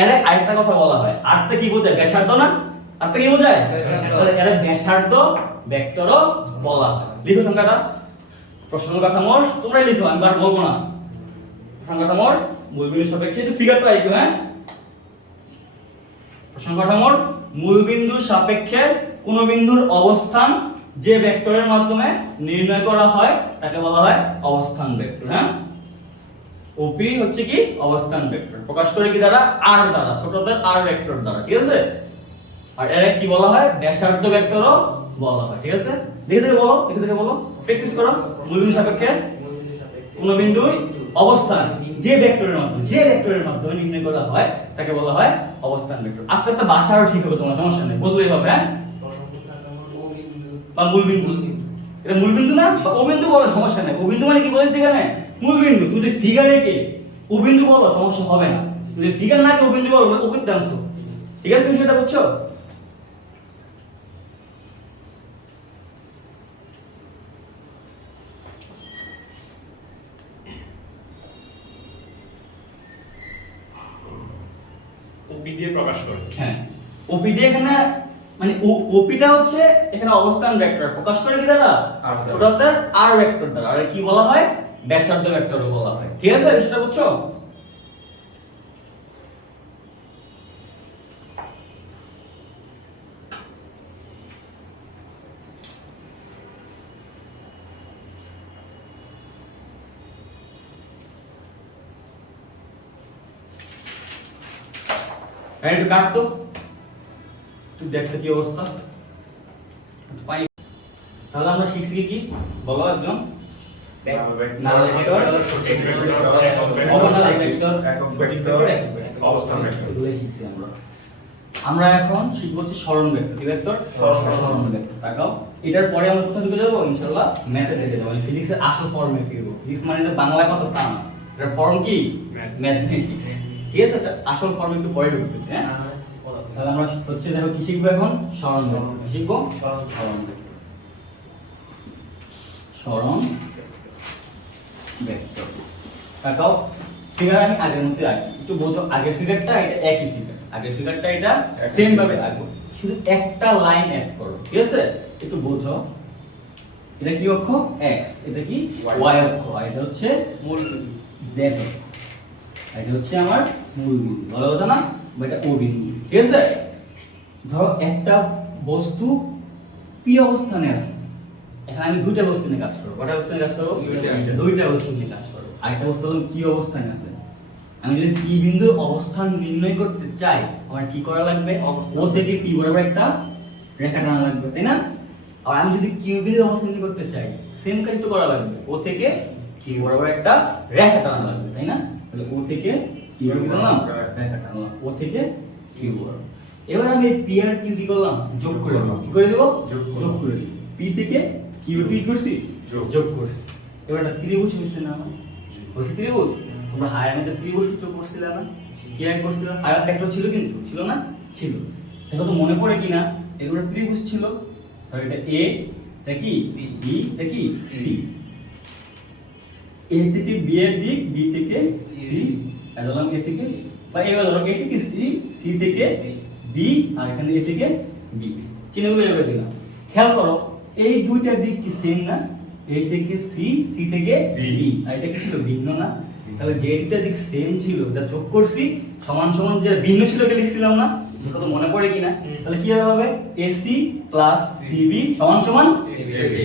এর আরেকটা কথা বলা হয়, আরতে কি বোঝায়? ব্যাসার্ধ না? আরতে কি বোঝায়? তাহলে এর ব্যাসার্ধ ভেক্টরও বলা হয়। লিখো সংখ্যাটা। প্রশ্ন কাঠামোর তোমরা লিখো, আমি আর বলবো না। প্রশ্ন কাঠামোর মূল বিন্দু সাপেক্ষে একটু ফিগারটা আইকো, হ্যাঁ? প্রশ্ন কাঠামোর মূল বিন্দু সাপেক্ষে কোন বিন্দুর অবস্থান যে ভেক্টরের মাধ্যমে নির্ণয় করা হয় তাকে বলা হয় অবস্থান ভেক্টর। হ্যাঁ, ওপি হচ্ছে কি? অবস্থান ভেক্টর। প্রকাশ করে কি দ্বারা? আর দ্বারা, ছোটদের আর ভেক্টর দ্বারা। ঠিক আছে? আর এর কি বলা হয়? ব্যাসার্ধ ভেক্টরও বলা হয়। ঠিক আছে? দেখে দেখে বলো, দেখে দেখে বলো, প্র্যাকটিস করো। মূল বিন্দু সাপেক্ষে কোন বিন্দুর অবস্থান যে ভেক্টরের মাধ্যমে নির্ণয় করা হয় তাকে বলা হয় অবস্থান ভেক্টর। আস্তে আস্তে ভাষাও ঠিক হবে, তোমার সমস্যা নেই, বুঝলেই হবে। হ্যাঁ, বা মূল বিন্দু, এটা মূল বিন্দু না, বা ও বিন্দু বলো, সমস্যা নেই। ও বিন্দু মানে কি বলেছি এখানে? মূল বিন্দু। তুমি যদি ফিগারে কে ও বিন্দু বলো, সমস্যা হবে না। তুমি যদি ফিগার না কে ও বিন্দু বলো, ও করতে আসো। ঠিক আছে? তুমি সেটা বুঝছো? ওপি দিয়ে প্রকাশ করে। হ্যাঁ, ওপি দিয়ে এখানে মানে ওপিটা হচ্ছে এখানে অবস্থান ভেক্টর। প্রকাশ করে কি দ্বারা? আর দ্বারা। ছোট হাতের আর ভেক্টর দ্বারা। আর কি বলা হয়? ব্যাসার্ধ ভেক্টর বলা হয়। ঠিক আছে? সেটা বুঝছো? আর একটু কাটতো, তুই দেখতে কি অবস্থা পাই। তাহলে আমরা শিখছি কি? বলো একজন। আমরা এখন শিখবো হচ্ছে সরণ ভেক্টর। কি ভেক্টর? সরণ ভেক্টর। তাকাও, এটার পরে আমরা কোথায় ঢুকে যাবো? ইনশাআল্লাহ ম্যাথে দেখে যাবো, মানে ফিজিক্সের আসল ফর্মে ফিরবো। ফিজিক্স মানে যে বাংলা কথা তা না, এটার ফর্ম কি? ম্যাথমেটিক্স। ঠিক আছে? আসল ফর্মে একটু পরে ঢুকতেছি। হ্যাঁ, তাহলে আমরা হচ্ছে দেখো কি শিখবো এখন? সরণ ভেক্টর শিখবো। সরণ ভেক্টর, সরণ ভেক্টর। তাকাও, ফিগার আমি আগের মধ্যে রাখি, একটু বোঝো। আগের ফিগারটা এটা একই ফিগার, আগের ফিগারটা এটা সেম ভাবে আঁকবো, শুধু একটা লাইন অ্যাড করো। ঠিক আছে? একটু বোঝো। এটা কি অক্ষ? x, এটা কি? y অক্ষ, আর এটা হচ্ছে মূল z অক্ষ। এটা হচ্ছে আমার মূল বিন্দু, ভালো কথা না? বা এটা ও বিন্দু। ঠিক আছে? ধরো একটা বস্তু p অবস্থানে আছে। এখানে আমি দুইটা বস্তু নিয়ে কাজ করব। কয়টা বস্তু নিয়ে কাজ করব? দুইটা বস্তু নিয়ে কাজ করব। আরেকটা বস্তু হলো কি অবস্থানে আছে। আমি যদি p বিন্দুর অবস্থান নির্ণয় করতে চাই, আমার কি করা লাগবে? ও থেকে p বরাবর একটা রেখা টানা লাগবে, তাই না? আর আমি যদি q বিন্দুর অবস্থান নির্ণয় করতে চাই, সেম কাজ তো করা লাগবে। ও থেকে q বরাবর একটা রেখা টানা লাগবে, তাই না? তাহলে ও থেকে q বরাবর রেখা টানলাম, ও থেকে q বরাবর। এবার আমি p আর q কি করলাম? যোগ করে দেব। কি করে দেব? যোগ করে দেব। p থেকে q কি করছি? যোগ করছি। এবার একটা ত্রিভুজ হইছে না আমার? হইছে ত্রিভুজ। তোমরা হায়ার মধ্যে ত্রিভুজ সূত্র পড়ছিলে না? কি আগে পড়ছিলে? হায়ার ভেক্টর ছিল কিন্তু, ছিল না? ছিল। দেখো তো মনে পড়ে কিনা? এগুলো ত্রিভুজ ছিল। আর এটা এ, এটা কি বি, এটা কি সি। এ থেকে বি এর দিক, বি থেকে সি, আর ধরলাম এ থেকে, বা এবার ধরো এ থেকে সি, সি থেকে বি, আর এখানে এ থেকে বি। চিহ্নগুলো এভাবে দিলাম। খেয়াল করো এই দুইটা দিক কি সেম না? এ থেকে সি, সি থেকে বি, আর এটা কি ছিল ভিন্ন না? তাহলে যে দুইটা দিক সেম ছিল এটা যোগ করছি, সমান সমান যে ভিন্ন ছিল এটা লিখছিলাম না? এটা কথা মনে পড়ে কিনা? তাহলে কি হবে? এসি প্লাস সিবি সমান সমান এবি।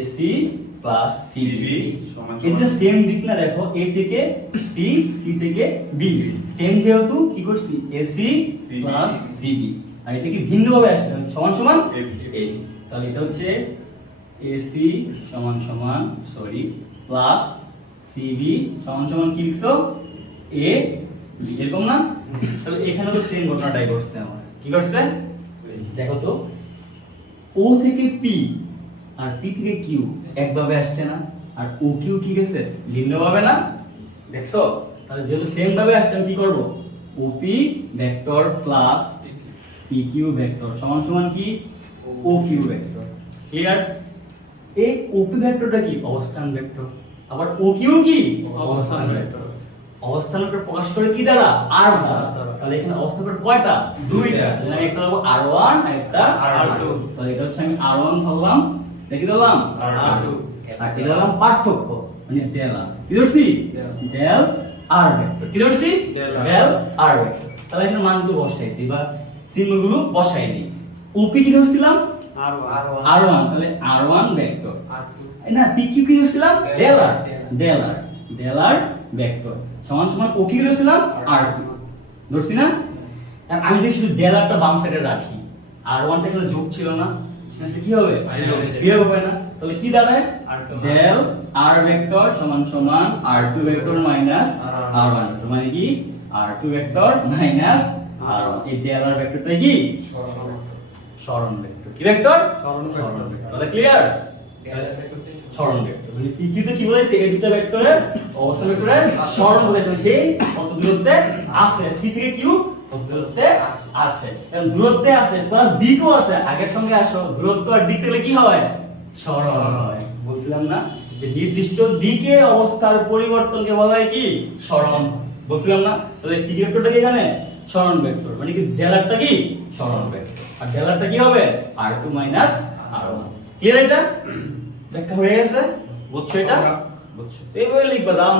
এসি প্লাস সিবি এটা সেম দিক না? দেখো এ থেকে সি, সি থেকে বি, সেম যেহেতু কি করছি এসি প্লাস সিবি, আর এটা কি ভিন্ন ভাবে আসছে সমান সমান এবি। তাহলে এটা হচ্ছে এসি সমান সমান প্লাস সিবি সমান সমান কি লিখছো এ বি, এরকম না? তাহলে এখানে তো সেম ঘটনাটাই ঘটছে আমার। কি ঘটছে? দেখো তো ও থেকে পি আর পি থেকে কিউ একভাবে আসছে না? আর ও কিউ কি গেছে ভিন্ন ভাবে না? দেখছো? তাহলে যেহেতু সেম ভাবে আসছে আমি কি করব? OP vector plus P Q vector সমান সমান কি ও কিউ ভেক্টর। ক্লিয়ার? এই ওপি ভেক্টরটা কি অবস্থান ভেক্টর, আবার ও কিউ কি অবস্থান ভেক্টর। অবস্থান ভেক্টর প্রকাশ করে কি দ্বারা? আর দ্বারা। তাহলে এখানে অবস্থান ভেক্টর কয়টা? দুইটা। তাহলে আমি একটা দেব r1 আর একটা r2। তাহলে এটা হচ্ছে আমি r1 ধরলাম, দেখি দিলাম r2, আর এটা হলাম পার্থক্য মানে ডেলা। কি ধরছি? ডেল আর ভেক্টর। কি ধরছি? ডেল আর ভেক্টর। তাহলে এখানে মানগুলো বসাই দিই বা সিম্বলগুলো বসাই দিই। ওপি কি ধরছিলাম? r1, তাহলে r1 ভেক্টর। না pq কি ধরছিলাম? ডেলার, ডেলার, ডেলার ভেক্টর সমান সমান ও কি ধরছিলাম? r2 ধরছি না? আর আমি যদি শুধু ডেলারটা বাম সাইডে রাখি, r1 টা এখানে যোগ ছিল না, সেটা কি হবে? বিয়োগ হবে না? তাহলে কি দাঁড়ায়? ডেল r ভেক্টর সমান সমান r2 vector minus r1 vector, মানে কি r2 ভেক্টর মাইনাস r1। এই ডেল r ভেক্টরটা কি সরণ ভেক্টর। কি ভেক্টর? সরণ ভেক্টর। তাহলে ক্লিয়ার? সরণ ভেক্টর মানে pq তে কি বলেছে? এই দুটো ভেক্টরের অবস্থান ভেক্টরের সরণ বলেছে, সেই কত দূরত্বে আছে p থেকে q কত দূরত্বে আছে। এবং দূরত্বে আছে প্লাস দিকও আছে। আগের সঙ্গে আসো, দূরত্ব আর দিক থাকলে কি হয়? সরণ হয়। বলছিলাম না যে নির্দিষ্ট দিকে অবস্থার পরিবর্তনকে বলা হয় কি সরণ। বলছিলাম না? তাহলে p ভেক্টরটা কি এখানে সরণ ভেক্টর, মানে কি ডেলারটা কি সরণ ভেক্টর, আর ডেলারটা কি হবে? r2 r1। ক্লিয়ার? এটা ব্যাখ্যা হয়ে গেছে? বুঝছো? এটা বুঝছো? এইভাবে লিখবা দাও।